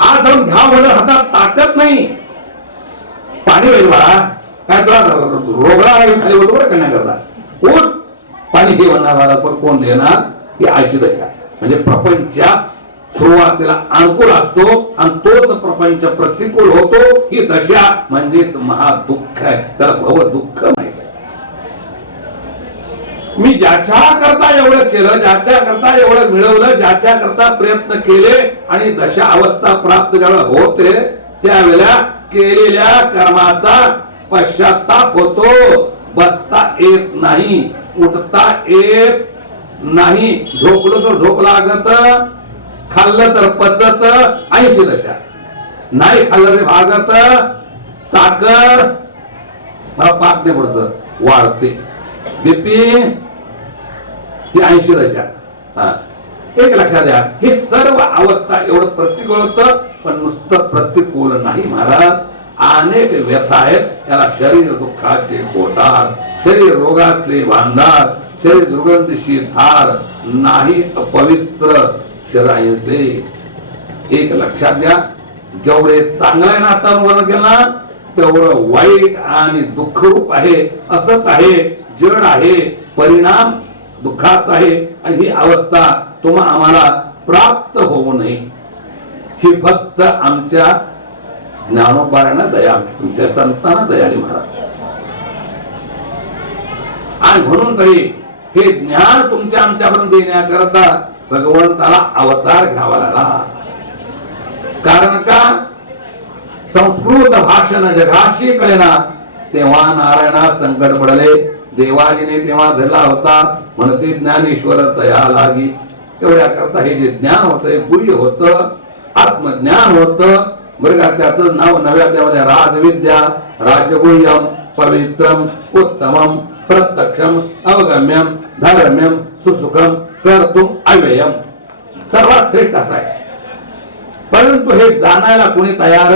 आज जाऊन घ्या म्हणून हातात ताकद नाही, पाणी पाहिजे बाळा, काय तुला रोगडा खाली होतो बरं करण्याकरता, कोण पाणी घे म्हणणार, पण कोण देणार, ही अशी दशा. म्हणजे प्रपंचात सुरुवातीला अनुकूल असतो आणि तोच प्रपंच प्रतिकूल होतो, ही दशा म्हणजेच महादुःख आहे, त्याला भव दुःख माहित आहे. मी ज्याच्या करता एवढं केलं, ज्याच्या करता एवढं मिळवलं, ज्याच्या करता प्रयत्न केले आणि दशा अवस्था प्राप्त जेव्हा होते त्यावेळेला केलेल्या कर्माचा पश्चाताप होतो, बसता येत नाही, उठता येत नाही, झोपलो तर झोप लागत, खाल्लं तर पचत, ऐंशी दशा, नाही खाल्लं तरी भागत, साखर मला पाक नाही पडत वाढते, बीपी ही 80 दशा. एक लक्षात द्या, हे सर्व अवस्था एवढं प्रतिकूल होतं, पण नुसतं प्रतिकूल नाही महाराज, अनेक व्यथा आहेत. त्याला शरीर दुःखाचे कोटार, शरीर रोगातले भांडार, शरीर दुर्गंधीशी धार, नाही अपवित्र शरीराचे. एक लक्षात द्या, जेवढे चांगल्या नात्यांवर गेला तेवढं वाईट आणि दुःखरूप आहे, असत आहे, जड आहे, परिणाम दुःखात आहे. आणि ही अवस्था तुम्हा आम्हाला प्राप्त होऊ नये, ही फक्त आमच्या ज्ञानोबाऱ्यांना दया, तुमच्या संतांना दयाळी महाराज. आणि म्हणून तरी हे ज्ञान तुमच्या आमच्यापर्यंत देण्याकरता भगवंताला अवतार घ्यावा लागला. कारण का, संस्कृत भाषण जगाशी कळेना, तेव्हा नारायणा संकट पडले, देवाजीने तेव्हा धरला होता, म्हणते ज्ञानेश्वर तया लागी. तेवढ्या करता हे जे ज्ञान होतं, गुह्य होतं, आत्मज्ञान होतं बरं का. त्याचं नाव नव्या त्यामध्ये राजविद्या, राजगुह्यम, पवित्रम, उत्तमम, प्रत्यक्षम, अवगम्यम, धर्म्यम, सुसुखम, कर्तुम अव्ययम, सर्वात श्रेष्ठ असं आहे. परंतु हे जाणायला कोणी तयार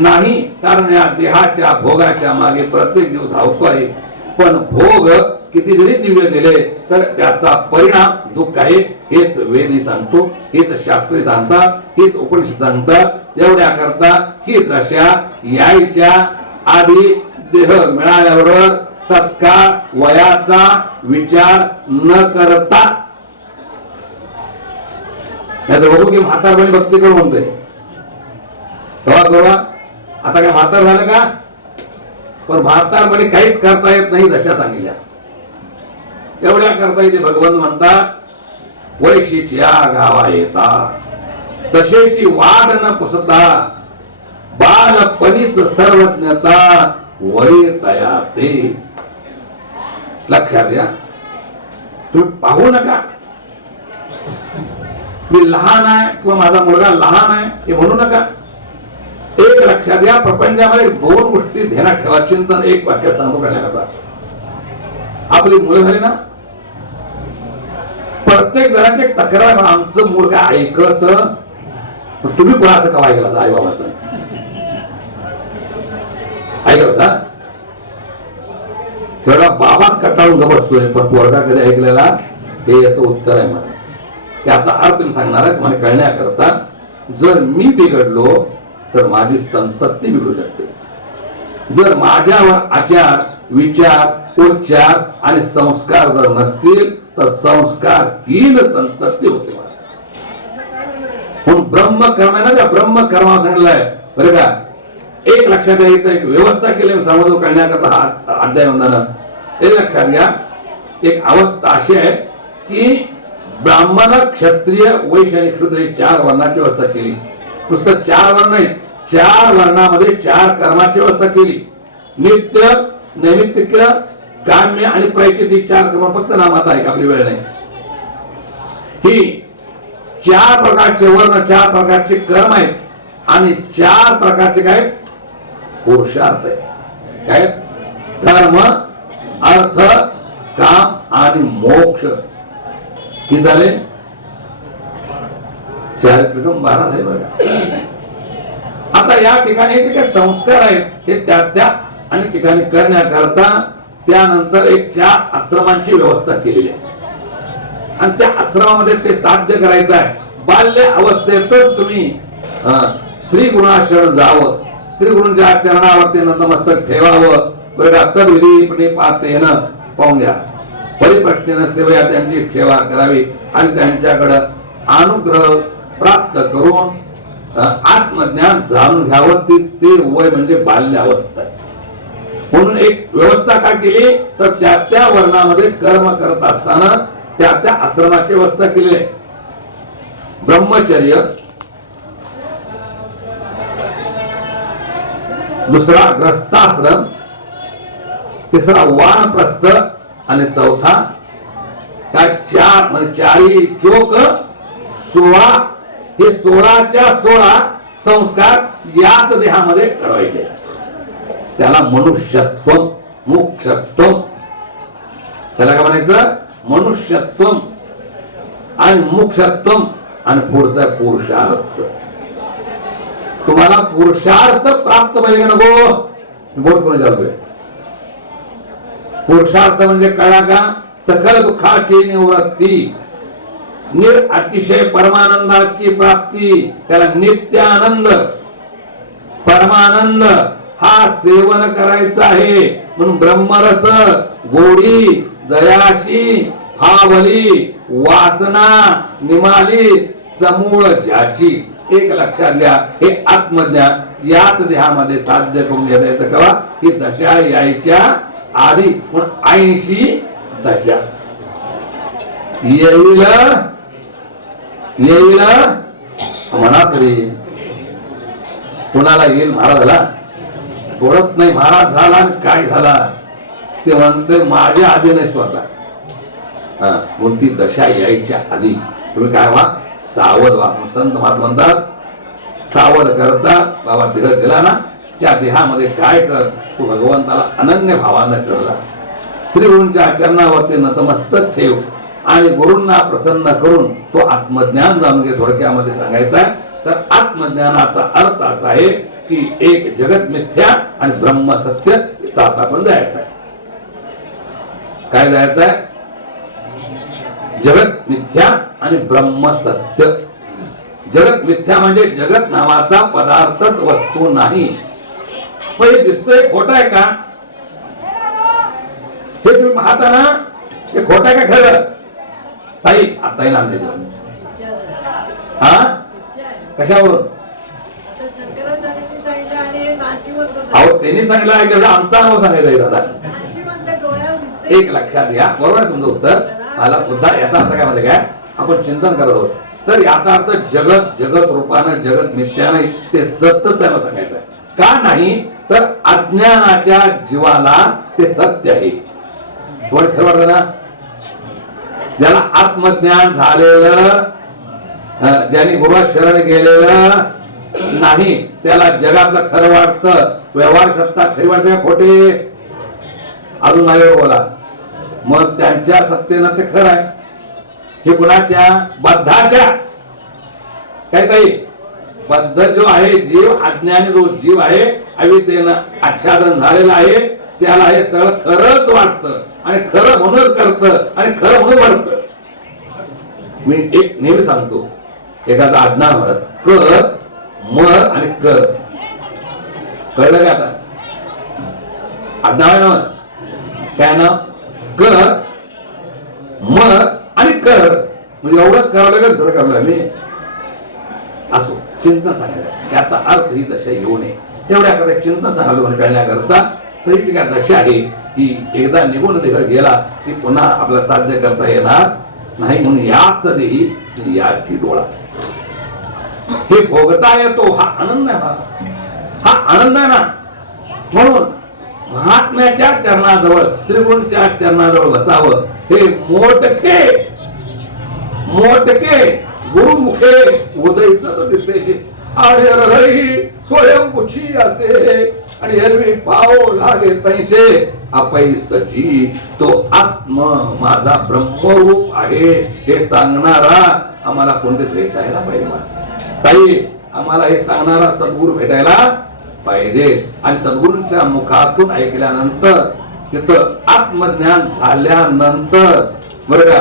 नाही, कारण या देहाच्या भोगाच्या मागे प्रत्येक जीव धावतो आहे. पण भोग किती जरी दिव्य दिले तर त्याचा परिणाम दुःख आहे, हेच वेदी सांगतो, हेच शास्त्री सांगतात, हेच उपनिषद सांगतात. एवढ्या करता ही दशा यायच्या आधी देह मिळाल्याबरोबर तत्काळ वयाचा विचार न करता, बघू की म्हातारपणी भक्ती करू म्हणतोय, आता काय म्हातार झालं का, पण म्हातारपणी काहीच करता येत नाही, दशा सांगितल्या. एवढ्या करता येते भगवंत म्हणतात, वैशिच्या गावा येता दशेची वाट न पुसता, बालपणीच सर्वज्ञता वय तया ते. लक्षात घ्या, तुम्ही पाहू नका मी लहान आहे किंवा माझा मुलगा लहान आहे हे म्हणू नका. एक लक्षात घ्या, प्रपंचामध्ये दोन गोष्टी ध्यानात ठेवा. चिंतन एक वाक्यात सांगतो करण्याकरता, आपली मुलं झाली ना, प्रत्येक जणांची एक तक्रार, आमचं मुलगा ऐकत, तुम्ही कोणाचं कवा ऐकलं आई बाबा ऐकलं का, तेवढा बाबाच कटाळून बसतोय, पण पोरगा कधी ऐकलेला, हे याचं उत्तर आहे. मला याचा अर्थ मी सांगणार आहे मला कळण्याकरता. जर मी बिघडलो तर माझी संतती बिघडू शकते. जर माझ्यावर आचार, विचार, उच्चार आणि संस्कार जर नसतील तर संस्कारहीन संतती होते. म्हणून ब्रह्मकर्म आहे ना, त्या ब्रह्मकर्मा सांगितलंय बरं का. एक लक्षात घ्यायचं, एक व्यवस्था केली समजून करण्याकरता हा अध्याय म्हणताना एक लक्षात घ्या. एक अवस्था अशी आहे की ब्राह्मण, क्षत्रिय, वैश्य आणि शूद्र 4 वर्णाची व्यवस्था केली. नुसतं 4 वर्ण नाही, 4 वर्णामध्ये 4 कर्माची व्यवस्था केली. नित्य, नैमित्तिक, काम्य आणि प्रायश्चित ही 4 कर्म फक्त नामात आहे, आपली वेळ नाही. ही 4 प्रकारचे वर्ण, 4 प्रकारचे कर्म आहेत आणि 4 प्रकारचे काय पुरुषार्थ आहे. काय धर्म, अर्थ, काम आणि मोक्ष. किती झाले? चारित्रिकम 12 आहे बघा. आता या ठिकाणी जे काही संस्कार आहेत हे त्या आणि ठिकाणी करण्याकरता त्यानंतर एक 4 आश्रमांची व्यवस्था केलेली आहे आणि त्या आश्रमामध्ये ते साध्य करायचं आहे. बाल्य अवस्थेतच तुम्ही श्री गुणाशरण जावं, श्री गुरूंच्या चरणावरती नतमस्तक ठेवावं बरं का. तद्विधीपणे पातेन पाहून घ्या, परिप्रश्नेनं सेवा त्यांची सेवा करावी आणि त्यांच्याकडे अनुग्रह प्राप्त करून आत्मज्ञान जाणून घ्यावं. ते वय म्हणजे बाल्य अवस्था. म्हणून एक व्यवस्था काय केली तर त्या वर्णामध्ये कर्म करत असताना त्या आश्रमाची व्यवस्था केली आहे. ब्रह्मचर्य, दुसरा ग्रस्ताश्रम, तिसरा वानप्रस्थ आणि चौथा त्या 4 म्हणजे 4 चोक 16. हे 16च्या 16 संस्कार याच देहामध्ये घडवायचे. त्याला मनुष्यत्व, मोक्षत्व, त्याला काय म्हणायचं मनुष्यत्व आणि मोक्षत्व आणि पुढचा पुरुषार्थ. तुम्हाला पुरुषार्थ प्राप्त पाहिजे नको बोल कोणी जातोय. पुरुषार्थ म्हणजे कळा का सकल दुःखाची निवृत्ती, अतिशय परमानंदाची प्राप्ती, त्याला नित्यानंद परमानंद हा सेवन करायचा आहे. म्हणून ब्रह्मरस, गोडी, दयाशी, भावली, वासना निमाली, समूळ ज्याची. एक लक्षात घ्या, हे आत्मज्ञान याच देहामध्ये साध्य करून घेता येतं केव्हा ही दशा यायच्या आधी. पण 80 दशा येईल म्हणा तरी कुणाला येईल. महाराजाला सोडत नाही. महाराज झाला काय झाला ते म्हणते माझ्या आधी नाही स्वतः. कोणती दशा यायच्या आधी तुम्ही काय व्हा सावध व्हा. संत महात्मा म्हणतात सावध करता बाबा देह दिला ना त्या देहामध्ये काय कर तू भगवंताला अनन्य भावानं श्रद्धा, श्री गुरूंच्या चरणावरती नतमस्तक ठेव आणि गुरूंना प्रसन्न करून तो आत्मज्ञान जाणून घे. थोडक्यामध्ये सांगायचं आहे तर आत्मज्ञानाचा अर्थ असा आहे की एक जगत मिथ्या आणि ब्रह्म सत्य तात आपण जायचं आहे. काय जायचं आहे जगत मिथ्या आणि ब्रह्म सत्य. जगत मिथ्या म्हणजे जगत नावाचा पदार्थच वस्तू नाही. पण हे दिसतंय खोटं आहे का हे तुम्ही पाहता ना, हे खोटं आहे का खरं ताई. आताही नाम हा कशावरून अहो त्यांनी सांगितलं आहे आमचा नाव सांगायचं दादा. एक लक्षात घ्या बरोबर आहे तुमचं उत्तर. मला मुद्दा याचा अर्थ काय माहिती काय आपण चिंतन करत आहोत तर याचा अर्थ जगत जगत रूपानं जगत मिथ्या नाही ते सत्यच आहे सांगायचं आहे. का नाही तर अज्ञानाच्या जीवाला ते सत्य आहे. खरं वाटत ना ज्याला आत्मज्ञान झालेलं ज्यांनी गुरुवा शरण गेलेलं नाही त्याला जगातलं खरं वाटतं. व्यवहार सत्ता खरी वाटते का खोटे अजून नाही बोला. मग त्यांच्या सत्तेनं ते खरं आहे. हे कुणाच्या बद्धाच्या काय काही बद्ध जो आहे जीव अज्ञानी जो जीव आहे अविद्येनं आच्छादन झालेला आहे त्याला हे सगळं खरंच वाटतं आणि खरं म्हणूनच करतं आणि खरं म्हणून वाटतं. मी एक नेहमी सांगतो एखादा आज्ञा म्हणत कर म आणि कर कळलं का आता आज्ञा आहे ना काय ना कर म आणि कर म्हणजे एवढंच करावं लागेल सर करावं मी असो चिंतन सांगायचं याचा अर्थ ही दशा येऊ नये तेवढ्या करता चिंतन सांगायला कळण्याकरता तरी ती काय दशा आहे की एकदा निघून देह गेला की पुन्हा आपल्याला साध्य करता येणार नाही. म्हणून याच देही याची डोळा हे भोगता येतो हा आनंद आहे. हा आनंद आहे ना. म्हणून महात्म्याच्या चरणाजवळ श्रीगुरूंच्या चरणाजवळ बसावं हे मोठके मोठके गुरुमुखे उदयितच दिसते आणि हृदय स्वयंपुची असे आणि एरवी पाव लागे तैसे अपैसची तो आत्म माझा ब्रह्मरूप आहे हे सांगणारा आम्हाला कोणते भेटायला पाहिजे ताई, आम्हाला हे सांगणारा सद्गुरू भेटायला पाहिजे. आणि सद्गुरूंच्या मुखातून ऐकल्यानंतर तिथं आत्मज्ञान झाल्यानंतर बरं का,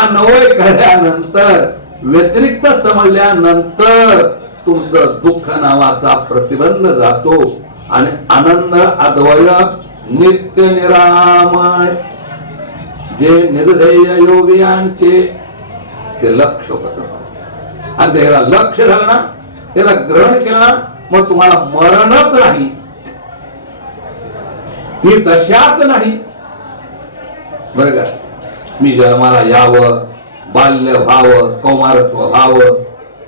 अन्वय कळल्यानंतर व्यतिरिक्त समजल्यानंतर तुमचं दुःख नावाचा प्रतिबंध जातो आणि आनंद अद्वय नित्य निरामय जे निर्धेय योगियांचे ते लक्ष होत. आणि त्याला लक्ष झालं ना, त्याला ग्रहण केलं ना, मग तुम्हाला मरणच नाही, ही दशाच नाही. बरं का, मी जन्माला यावं, बाल्य व्हावं, कौमारत्व व्हावं,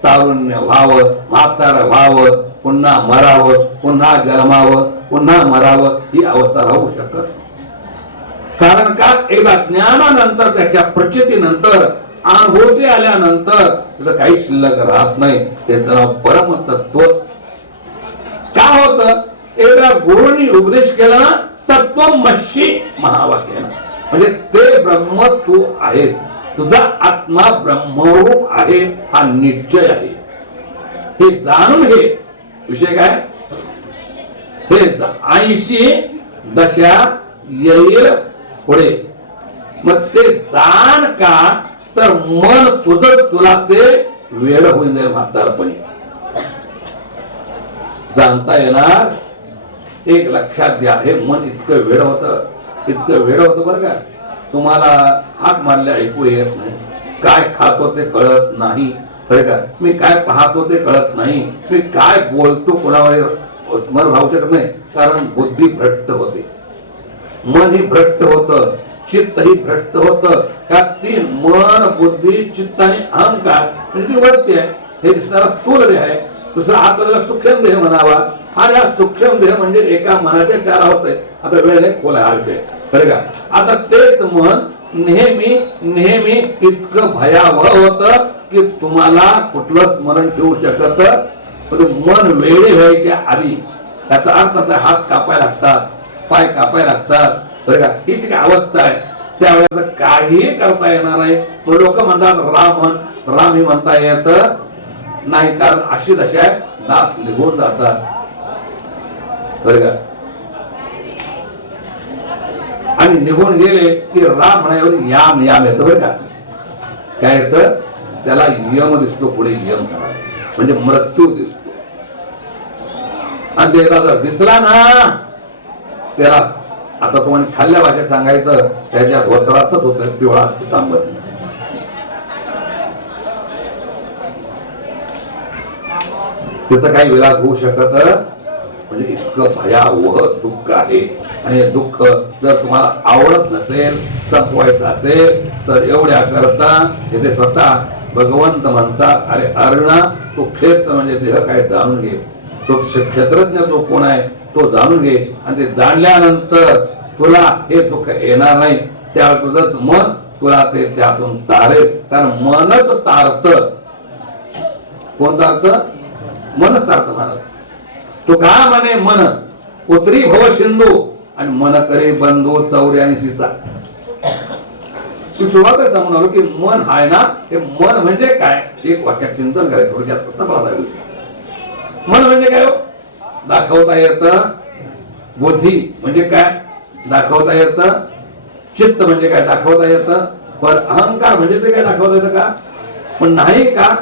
तारुण्य व्हावं, म्हातार व्हावं, पुन्हा मरावं, पुन्हा जन्मावं, पुन्हा मरावं, ही अवस्था राहू शकत. कारण का, एकदा ज्ञानानंतर, त्याच्या प्रचितीनंतर, अनुभूती आल्यानंतर तिथं काही शिल्लक राहत नाही. त्याचं नाव परमतत्व. काय होतं, एकदा गुरुनी उपदेश केला ना, तत्वमसी महावाक्यानं, म्हणजे ते ब्रह्म तू आहेस, तुझा आत्मा ब्रह्मरूप आहे, हा निश्चय आहे. हे जाणून घे. विषय काय, हे 80 दशा येईल पुढे. मग ते जाण का, तर मन तुझं तुला ते वेळ होईल जाईल म्हातारपणी. जाणता येणार. एक लक्षात घ्या, हे मन इतकं वेळ होतं, इतकं वेळ होतं बरं का, तुम्हाला हाक मारल्या ऐकू येत नाही, काय खातो ते कळत नाही बरं का, मी काय पाहतो ते कळत नाही, मी काय बोलतो कोणावर स्मरण राहू शकत नाही. कारण बुद्धी भ्रष्ट होते, मन ही भ्रष्ट होतं, चित्त ही भ्रष्ट होतं. का ती मन, बुद्धी, चित्त आणि अहंकार म्हणजे ती वृत्ती आहे. हे दिसणारा स्थूल देह आहे, दुसरा आतला सूक्ष्म देह म्हणावा. आणि हा सूक्ष्म देह म्हणजे एका मनाच्या चार होत आहे. आता वेळ नाही, खोल आहे विषय बरं का. आता तेच मन नेहमी नेहमी इतकं भयावह होतं की तुम्हाला कुठलं स्मरण ठेवू शकत. मन वेळे व्हायच्या आधी, त्याचा अर्थ असा, हात कापायला लागतात, पाय कापायला लागतात बरं का, ही जी अवस्था आहे त्यावेळेस काहीही करता येणार नाही. लोक म्हणतात राम ही म्हणता येत नाही, कारण अशी दशा आहे, दात निघून जातात बरं का. आणि निघून गेले की राम म्हणायवर याम याम येतं बरं का. काय येतं, त्याला यम दिसतो, पुढे यम म्हणजे मृत्यू दिसतो. आणि त्याला जर दिसला ना, त्याला आता तुम्हाला खाल्ल्या भाषेत सांगायचं, त्याच्या धोतरातच होत पिवळा असतो तांबट. तिथं काही विलास होऊ शकत, म्हणजे इतकं भयावह दुःख आहे. आणि हे दुःख जर तुम्हाला आवडत नसेल, संपवायचं असेल, तर एवढ्या करता इथे स्वतः भगवंत म्हणतात, अरे अर्णा, तो क्षेत्र म्हणजे देह काय जाणून घे, तो क्षेत्रज्ञ तो कोण आहे तो जाणून घे. आणि ते जाणल्यानंतर तुला हे दुःख येणार नाही. त्यावेळेस तुझंच मन तुला ते त्यातून तारेल. कारण मनच तारत. कोण तारत? मनच तारत महाराज. तो का म्हणे मन पुत्री भव सिंधू आणि मन करे बंधू 84चा. सुरुवातच सांगून आलो की मन आहे ना, हे मन म्हणजे काय, एक वाक्यात चिंतन करायचं थोडक्यात. मन म्हणजे काय, दाखवता येतं. बुद्धी म्हणजे काय, दाखवता येतं. चित्त म्हणजे काय, दाखवता येतं. पण अहंकार म्हणजे ते काय दाखवता येतं का, पण नाही का,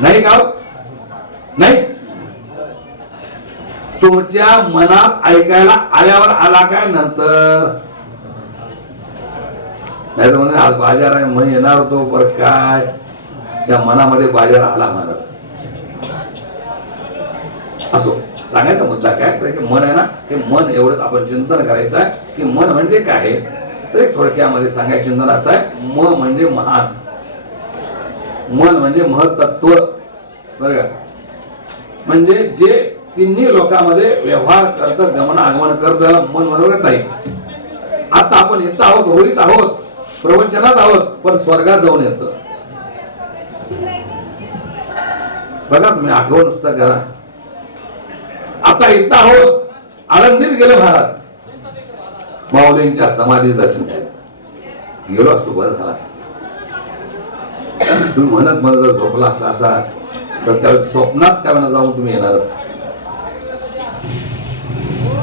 नाही का, नाही. तुमच्या मनात ऐकायला आल्यावर आला काय नंतर, नाही तर म्हणे आज बाजार आहे म्हणे येणार होतो, पर काय त्या मनामध्ये बाजार आला मला. असो सांगायचा मुद्दा काय, तर मन आहे ना, हे मन एवढंच आपण चिंतन करायचं आहे की मन म्हणजे काय. तर एक थोडक्यामध्ये सांगायचं चिंतन असं आहे, म म्हणजे महान, मन म्हणजे महत्त्व बरं का. म्हणजे जे तिन्ही लोकांमध्ये व्यवहार करत, गमनागमन करत, त्याला मन म्हणत नाही. आता आपण येत आहोत, होळीत आहोत, प्रवचनात आहोत, पण स्वर्गात जाऊन येतं बघा तुम्ही. आठवण नुसतं करा. आता येत आहोत, आनंदीत गेले महाराज, माऊलींच्या समाधी दर्शन घ्यायला गेलो असतो, बरं झाला असत. तुम्ही म्हणत म्हणत जर झोपला असला असा तर त्या स्वप्नात त्याला जाऊन तुम्ही येणारच.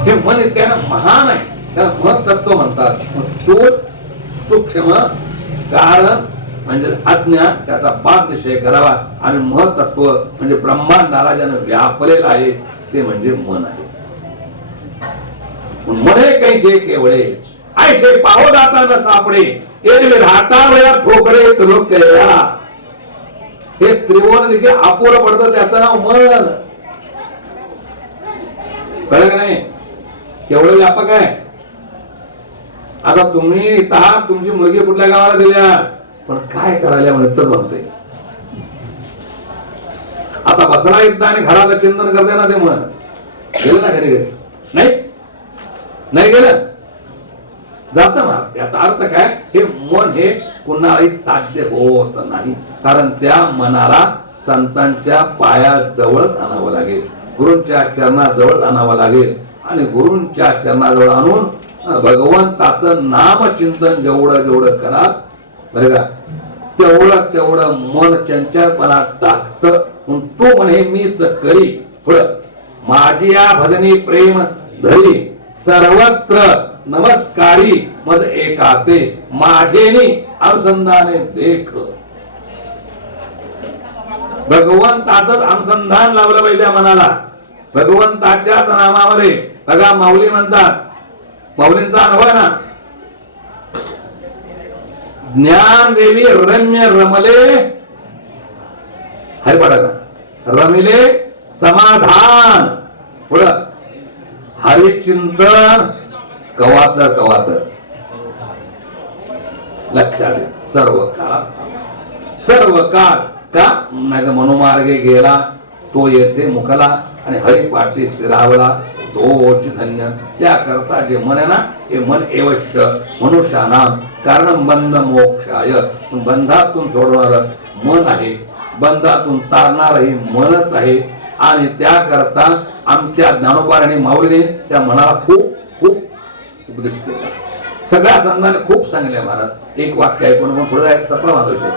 हे मन इतक्यानं महान आहे, त्याला महत्त्व म्हणतात. स्थूल सूक्ष्म कारण म्हणजे अज्ञान, त्याचा पाप निश्चय करावा. आणि महत्त्व म्हणजे ब्रह्मांडाला ज्यानं व्यापलेलं आहे ते म्हणजे मन आहे. मने कैसे केवळे ऐसे पाहो दाता न सापडे एरवी राहता वया ठोकरे करो केला. हे त्रिभुवन देखील अपुरं पडतं, त्याचं नाव मन. कळलं का नाही? केवढं व्यापक आहे. आता तुम्ही इथं तुमची मुलगी कुठल्या गावाला दिल्या, पण काय करायला म्हणत म्हणते. आता बसला इथं आणि घराचं चिंतन करते ना, ते मन गेलं ना घरी. नाही गेलं जात ना. याचा अर्थ काय, हे मन हे कुणालाही साध्य होत नाही. कारण त्या मनाला संतांच्या पायाजवळ आणावं लागेल, गुरूंच्या चरणाजवळ आणावं लागेल. आणि गुरूंच्या चरणाजवळ आणून भगवंताचं नामचिंतन जेवढं जेवढं कराल बरं का, तेवढं तेवढं मन चंचलपणा टाकतं. तू म्हणे मीच करी पुढं माझी या भजनी प्रेम धरी सर्वत्र नमस्कारी मद एकाते माझेनी अनुसंधाने देख. भगवंताचं अनुसंधान लावलं पाहिजे मनाला. भगवंताच्या नामामध्ये बघा माऊली म्हणतात, माऊलींचा अनुभव ना, ज्ञान देवी रम्य रमले हरे पडा रमिले समाधान पुढं हरिचिंतन कवातर कवातर. लक्षात द्या, सर्व काळ का नाही मनोमार्गे गेला तो येथे मुखला आणि हरिपाठी स्थिरावला तोच धन्य. याकरता जे मन आहे ना, हे मन एवश्य मनुष्यानाम कारण बंध मोक्षाय. बंधातून सोडणार मन आहे, बंधातून तारणारही मनच आहे. आणि त्याकरता आमच्या ज्ञानोबा आणि माऊलीने त्या मनाला खूप खूप उपदेश केला. सगळ्या संतांनी खूप सांगितले महाराज. एक वाक्य ऐकून पण पुढे जायचं सफळ माझा विषय.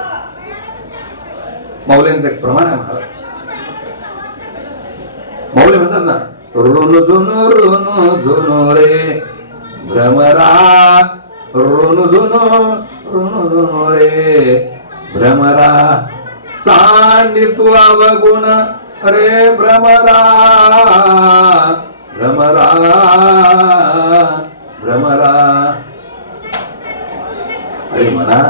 माऊलींचं एक प्रमाण आहे महाराज. माऊली म्हणतात ना, ऋण झुनो रे भ्रमरा, ऋण झुनो रे भ्रमरा, सांडितू अवगुण रे भ्रमरा, भ्रमरा भ्रमरा. अरे म्हणा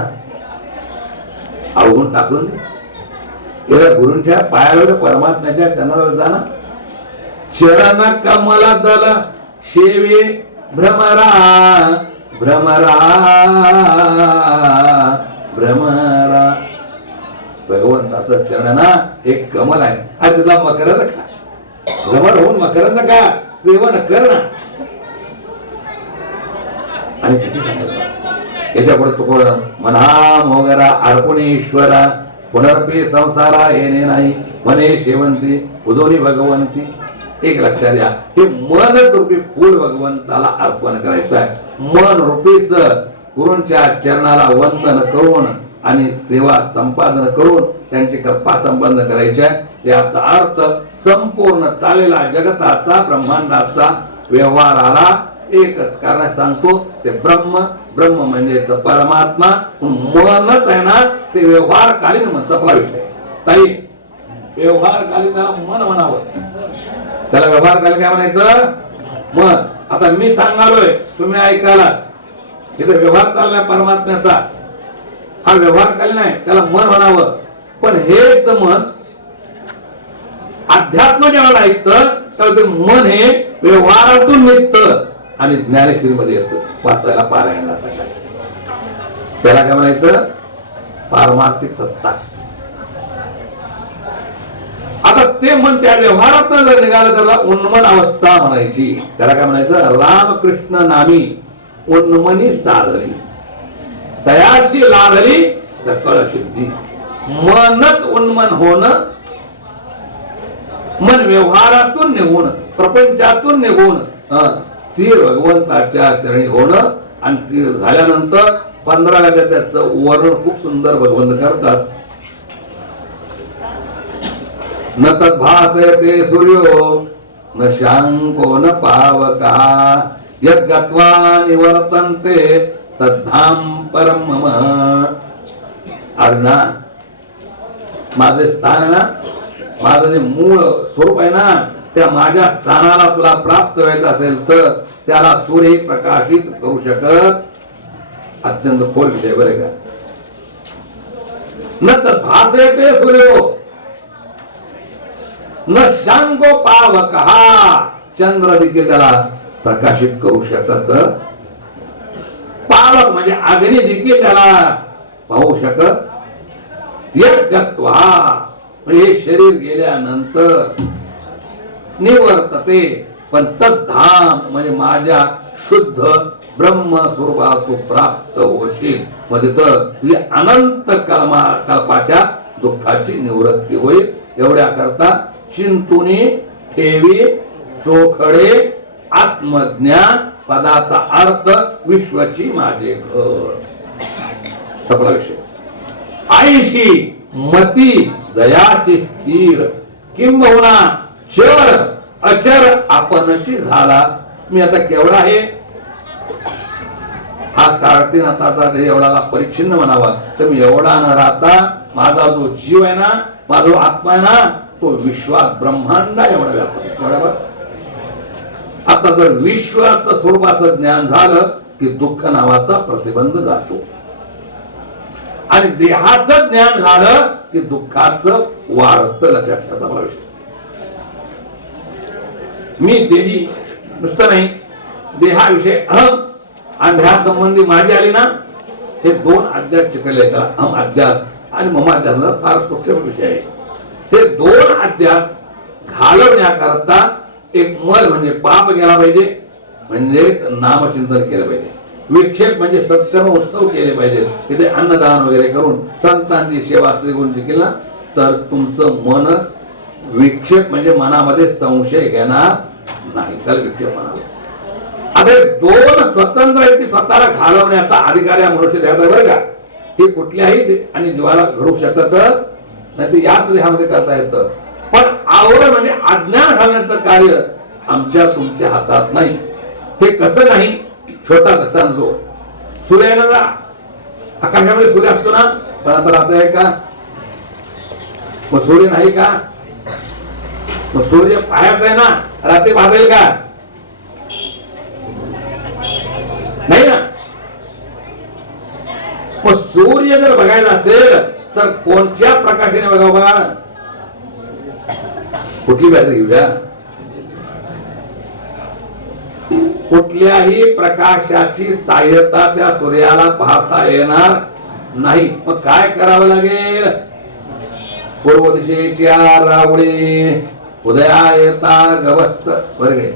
अवगुण टाकून दे. या गुरूंच्या पायावर परमात्म्याच्या चरणावर जा ना. चरण कमल दल शेवे भ्रमरा, भ्रमरा भ्रमरा. भगवंताचं चरण ना एक कमल आहे. आज तुला मकरंद का भ्रमर होऊन मकरंद का सेवन कर ना. आणि किती सांगितलं याच्या पुढे तुकोड म्हणा मोगरा अर्पणेश्वरा पुनरपी संसारा येणे नाही म्हणे शेवंती उजोनी भगवंती. एक लक्षात द्या, हे मन रूपी फूल भगवंताला अर्पण करायचं आहे. मन रूपीच गुरूंच्या चरणाला वंदन करून आणि सेवा संपादन करून त्यांची कृपा संपन्न करायची आहे. याचा अर्थ संपूर्ण चालेला जगताचा ब्रह्मांडाचा व्यवहाराला एकच कारण सांगतो, ते ब्रह्म. ब्रह्म म्हणजे परमात्मा. मनच आहे ना ते व्यवहारकालीन मन. सपला विषय ताई, व्यवहारकालीन त्याला मन म्हणावं. त्याला व्यवहारकालीन काय म्हणायचं? मन. आता मी सांगालोय तुम्ही ऐकायला, इथे व्यवहार चाललाय परमात्म्याचा. हा व्यवहारकालीन आहे, त्याला मन म्हणावं. पण हेच मन अध्यात्म जेव्हा ऐकतं तर ते मन हे व्यवहारातून निघतं आणि ज्ञानेश्वरी मध्ये येतं वाचायला पारायणाला. त्याला काय म्हणायचं? पारमार्थिक सत्ता. आता ते मन त्या व्यवहारात जर निघालं त्याला उन्मन अवस्था म्हणायची. त्याला काय म्हणायचं? रामकृष्ण नामी उन्मनी साधली तयाशी लाधली सकळ सिद्धी. मनच उन्मन होणं, मन व्यवहारातून निघून प्रपंचातून निघून स्थिर भगवंताच्या चरणी होणं. आणि स्थिर झाल्यानंतर 15व्या त्याचं वर्णन खूप सुंदर भगवंत करतात. न तद्भासयते सूर्यो न शांको न पावका यद्गत्वा निवर्तन्ते तद्धाम परम मम. अर्जुना, माझे स्थान आहे ना, माझं जे मूळ स्वरूप आहे ना, त्या माझ्या स्थानाला तुला प्राप्त व्हायचं असेल तर त्याला सूर्य प्रकाशित करू शकत. अत्यंत खोल विषय बरे का. न तर भासयते सूर्यो न शांको पावकहा, चंद्र देखील त्याला प्रकाशित करू शकत. पावक म्हणजे अग्नी देखील त्याला पाहू शकत. यद्गत्वा म्हणजे हे शरीर गेल्यानंतर निवर्तते, पण तद्धाम म्हणजे माझ्या शुद्ध ब्रह्म स्वरूपाला तू प्राप्त होशील. म्हणजे तर तुझी अनंत कल्पाच्या दुःखाची निवृत्ती होईल. एवढ्या करता चिंतुनी ठेवी चोखडे आत्मज्ञान पदाचा अर्थ विश्वची माझे घर. सपला विषय. आईशी मती दयाची स्थिर किंबहुना चर अचर आपणची झाला. मी आता केवढा आहे हा 3.5 हाताचा देह एवढाला परिच्छिन्न म्हणावा, तर मी एवढा न राहता माझा जो जीव आहे ना, माझा जो आत्मा आहे ना, तो विश्वात ब्रह्मांडा एवढा व्यापक. बरोबर. आता जर विश्वाचं स्वरूपाचं ज्ञान झालं की दुःख नावाचा प्रतिबंध जातो, आणि देहाचं ज्ञान झालं की दुःखाचं वाढतं. लक्षात ठेवा मला विषय. मी देही नुसतं नाही, देहाविषयी अहम आणि देहासंबंधी माझी आली ना, हे 2 अध्यास शिकले. त्याला अहम अध्यास आणि मम अध्यास फार सूक्ष्म विषय आहे. ते 2 अध्यास घालवण्याकरता एक मल म्हणजे पाप गेला पाहिजे, म्हणजे नामचिंतन केलं पाहिजे. विक्षेप म्हणजे सत्कर्म उत्सव केले पाहिजे. तिथे अन्नदान वगैरे करून संतांची सेवा त्रिगुणची केली ना, तर तुमचं मन विक्षेप म्हणजे मनामध्ये संशय घेणार नाही. तर विक्षेप म्हणाला. आता 2 स्वतंत्र व्यक्ती स्वतःला घालवण्याचा अधिकार या मनुष्य देहात बरं का. हे कुठल्याही आणि जीवाला घडू शकत नाही, ते याच देहामध्ये करता येतं. पण आवड म्हणजे अज्ञान घालण्याचं कार्य आमच्या तुमच्या हातात नाही. हे कसं नाही. छोटा दृष्टांत जो सूर्याला जा, आकाशामध्ये सूर्य असतो ना, पण आता रात्र आहे का, मग सूर्य नाही का, मग सूर्य पाहायचा आहे ना, रात्री पाहता का, नाही ना. मग सूर्य जर बघायला असेल तर कोणत्या प्रकाशाने बघावं. बघा कुठली बॅटरी घेऊया. कुठल्याही प्रकाशाची सहाय्यता त्या सूर्याला पाहता येणार नाही. मग काय करावं लागेल. पूर्व दिशेच्या रावळे उदया येता गवस्त वर्गे,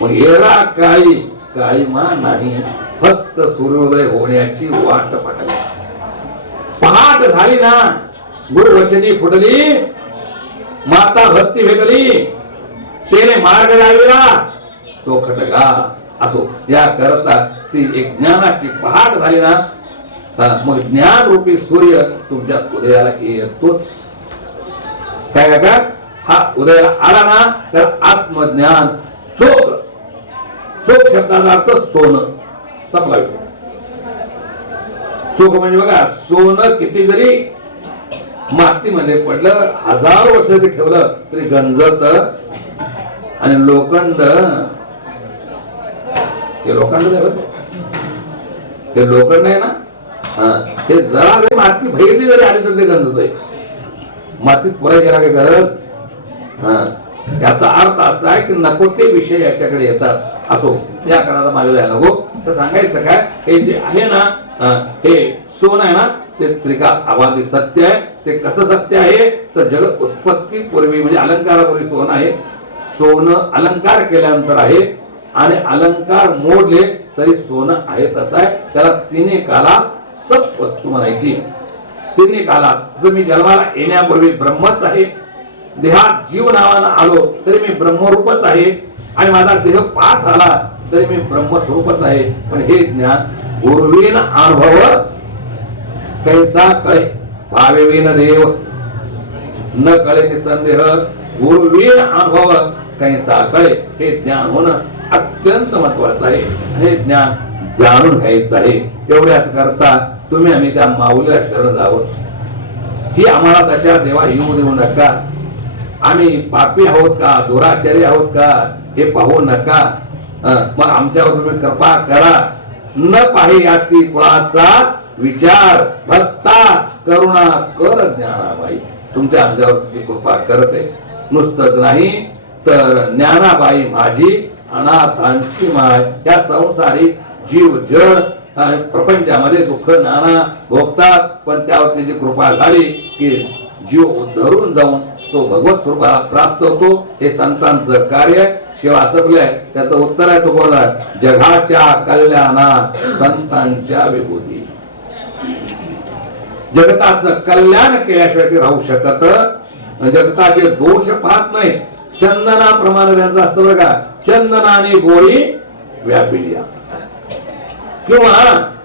मग येरा काही काही मा नाही, फक्त सूर्योदय होण्याची वाट पाहावी. पहाट झाली ना, गुरुवचनी फुटली, माता भक्ती भेटली, तेने मार्ग लाविला चोखट गा. असो या करता ती एक ज्ञानाची पहाट झाली ना, मग ज्ञान रूपी सूर्य तुमच्या उदयाला येतोच. काय का हा उदयाला आला ना, तर आत्मज्ञान चोख. चोख शब्दाचा अर्थ सोनं. संपला. चोख म्हणजे बघा, सोनं किती जरी मातीमध्ये पडलं, 1000 वर्ष जरी ठेवलं तरी गंजत. आणि लोखंड, हे लोखंड आहे ना, हे जरा जरी माती भैरली जरी आली तर ते गंजत आहे. मातीत पुरा गेला काय गरज. याचा अर्थ असा आहे की नको ते विषय याच्याकडे येतात. असो या करायला माझ्या जायला नको. तर सांगायचं काय, हे जे आहे ना, हे सोन आहे ना, ते त्रिकाल अबाधित सत्य आहे. ते कसं सत्य आहे तर जगत उत्पत्ती पूर्वी म्हणजे अलंकारापूर्वी सोन आहे. सोनं अलंकार केल्यानंतर आहे, आणि अलंकार मोडले तरी सोनं आहे तसं आहे. त्याला तिन्ही कालात सत वस्तू म्हणायची. तिन्ही कालात जर मी जन्माला येण्यापूर्वी ब्रह्मच आहे, देहात जीव नावानं आलो तरी मी ब्रह्मरूपच आहे, आणि माझा देह पाच झाला तरी मी ब्रह्मस्वरूपच आहे. पण हे ज्ञान पूर्वीन अनुभव कैसा काय भावेवीन देव न कळे निसंदेह गुरुवीर अनुभव काही साकळे हे ज्ञान होणं अत्यंत महत्वाचं आहे. हे ज्ञान जाणून घ्यायचं आहे. एवढ्याच करता तुम्ही आम्ही त्या माऊलीला शरण जावं. ही आम्हाला तशा देवा येऊ देऊ नका. आम्ही पापी आहोत का, दुराचारी आहोत का हे पाहू नका. मग आमच्यावर तुम्ही कृपा करा. न पाही याती कुळाचा विचार भक्ता करुणा कर ज्ञानाबाई. तुमच्या आमच्यावर कृपा करते. नुसतंच नाही तर ज्ञानाबाई माझी अनाथांची माय. या संसारी जीव जड प्रपंचामध्ये दुःख नाना भोगतात, पण त्यावर त्याची कृपा झाली की जीव उद्धरून जाऊन तो भगवत स्वरूपाला प्राप्त होतो. हे संतांचं कार्य. शिवा सकलय त्याचं उत्तर आहे. तो बोला जगाच्या कल्याणा संतांच्या विभूती. जगताचं कल्याण केल्याशिवाय ते राहू शकत. जगताचे दोष पाहत नाही. चंदनाप्रमाणे त्यांचं असतं बघा, चंदनाने गोळी व्यापिली. किंवा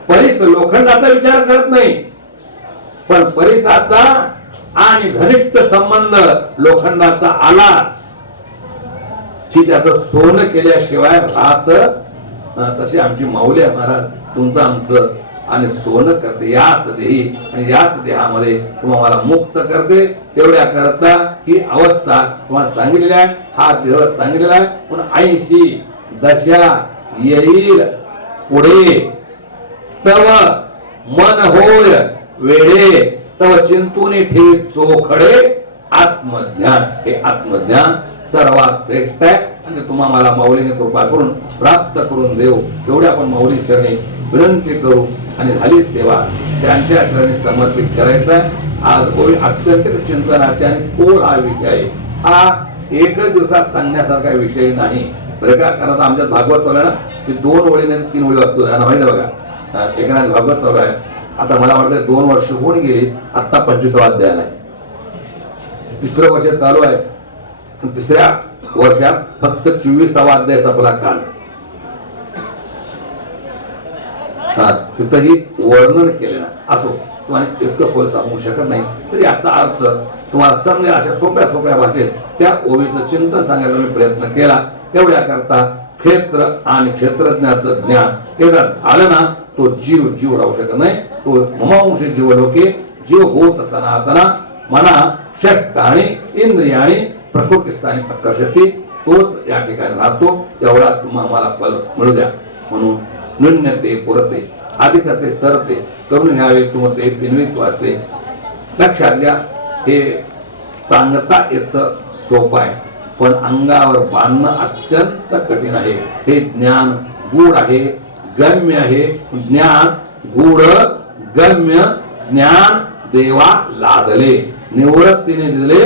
परिस लोखंडाचा विचार करत नाही, पण परिसाचा आणि घनिष्ठ संबंध लोखंडाचा आला की त्याचं सोनं केल्याशिवाय राहत. तसे आमची माऊली महाराज तुमचं आमचं आणि सोनं करते याच देही आणि याच देहामध्ये तुम्हाला मुक्त करते. तेवढ्या करता ही अवस्था तुम्हाला सांगितलेली आहे. हा देह सांगितलेला आहे. पण 80 दशा येईल पुढे तव मन होय वेडे तव चिंतूने ठेवी चोखडे आत्मज्ञान. हे आत्मज्ञान सर्वात श्रेष्ठ आहे आणि तुम्हाला मला माऊलीने कृपा करून प्राप्त करून देऊ. तेवढ्या आपण माऊली चरणी विनंती करू आणि झाली सेवा त्यांच्या चरणी समर्पित करायचा. आज होळी अत्यंत चिंतनाचे आणि खोल हा विषय आहे. हा एकच दिवसात सांगण्यासारखा विषय नाही बरं का. कारण आमच्यात भागवत चालू आहे ना, की 2 ओळी नाही 3 ओळी वाचतो माहिती बघा. एकनाथ भागवत चालू आहे. आता मला वाटतं 2 वर्ष होऊन गेली. आता 25वा अध्याय आहे. 3रं वर्ष चालू आहे. 3ऱ्या वर्षात फक्त 24वा अध्याय संपला काल. तिथंही वर्णन केलेलं असो. तुम्हाला इतकं खोल सांगू शकत नाही, तरी याचा अर्थ तुम्हाला समजेल अशा सोप्या सोप्या भाषेत त्या ओवीचं चिंतन सांगायचा मी प्रयत्न केला. तेवढ्या करता क्षेत्र आणि क्षेत्रज्ञाचं ज्ञान एकदा झालं ना, तो जीव जीव राहू शकत नाही. तो ममांश जीव लोके जीव होत सनातना मना षट्टाणी इंद्रियाणी प्रकृतीस्थानी प्रकर्षती. तोच या ठिकाणी राहतो. तेवढा तुम्हाला फल मिळू द्या. म्हणून न्यून्यते पुरते अधिकते सरते करून घ्यावे तुमते बिनवित्व असे. लक्षात घ्या. हे सांगता येतं सोपं आहे, पण अंगावर बांधणं अत्यंत कठीण आहे. हे ज्ञान गूढ आहे, गम्य आहे. ज्ञान गूढ गम्य ज्ञान देवा लादले निवृत्तीने दिले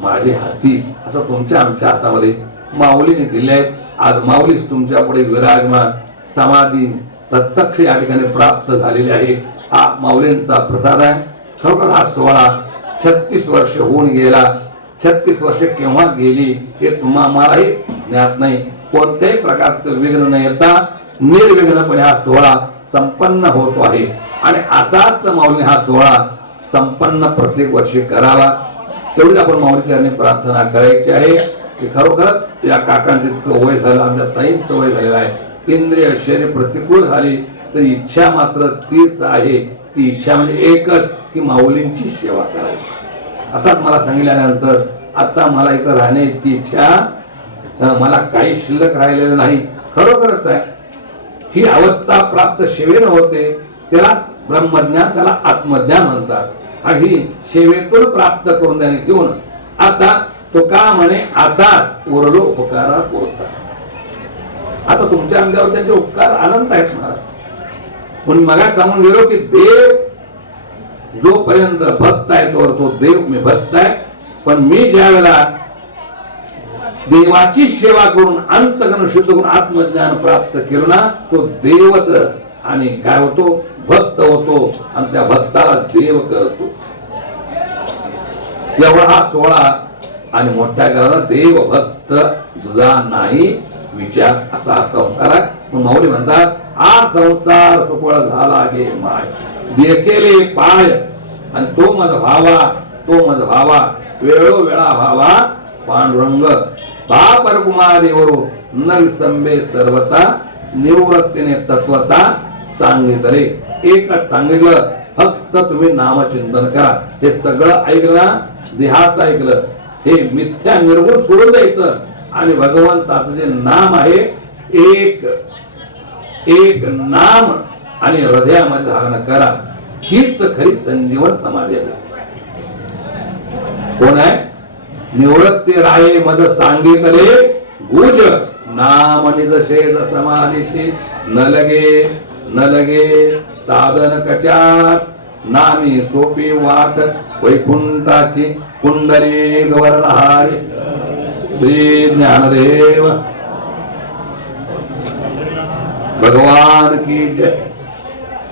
माझे हाती. असं तुमच्या आमच्या हातामध्ये माऊलीने दिले आहेत. आज माऊलीच तुमच्या पुढे विराजमान समाधी प्रत्यक्ष या ठिकाणी प्राप्त झालेली आहे. हा माऊलींचा प्रसाद आहे. खरोखर हा सोहळा 36 वर्ष होऊन गेला. 36 वर्ष केव्हा गेली हे तुम्हालाही ज्ञात नाही. कोणत्याही प्रकारचं विघ्न न येता निर्विघ्नपणे हा सोहळा संपन्न होतो आहे. आणि असाच माऊली हा सोहळा संपन्न प्रत्येक वर्षी करावा. तेवढी आपण माऊलीची प्रार्थना करायची आहे की खरोखरच या काकांचं इतकं वय झालं, आमच्या ताईंचं वय झालेलं आहे. इंद्रिय शरीर प्रतिकूल झाली तरी इच्छा मात्र तीच आहे. ती इच्छा म्हणजे एकच की माऊलींची सेवा करावी. आता मला सांगितल्यानंतर आता मला इथं राहण्याची इच्छा मला काही शिल्लक राहिलेलं नाही. खरोखरच आहे. ही अवस्था प्राप्त सेवेनं होते. त्याला ब्रह्मज्ञान, त्याला आत्मज्ञान म्हणतात. आणि ही सेवेतून प्राप्त करून त्याने घेऊन आता तो का म्हणे आता उरलो उपकारा पोचतात. आता तुमच्या अंगावर त्यांचे उपकार अनंत आहेत महाराज. पण मगा सांगून गेलो की देव जोपर्यंत भक्त आहे तोवर तो देव मी भक्त आहे. पण मी ज्या वेळेला देवाची सेवा करून अंतकरण शुद्ध करून आत्मज्ञान प्राप्त केलं ना, तो देवच आणि काय होतो भक्त होतो आणि त्या भक्ताला देव करतो. एवढा हा सोहळा आणि मोठ्या घराला देव भक्त तुझा नाही विचार असा हा संसार आहे. माऊली म्हणतात हा संसार सुफळ झाला गे माय देखेले पाय आणि तो मज भावा वेळोवेळा व्हावा पांडुरंग बापरकुमारीवरू न विसंबे सर्वता निवृत्तीने तत्वता सांगितले. एकच सांगितलं, फक्त तुम्ही नामचिंतन करा. हे सगळं ऐकलं, देहाचं ऐकलं, हे मिथ्या निर्गुण सोडून द्यायचं आणि भगवंताचं जे नाम आहे एक एक नाम आणि हृदयामध्ये धारण करा. हीच खरी संजीवन समाधी आहे. कोण आहे? निवृत्ती राहे मद सांगितले गुज नाम निज शेज समानिशी न लगे साधन कचार नामी सोपी वाट वैकुंठाची कुंडली गवरधारी. श्री ज्ञानदेव भगवान की जय.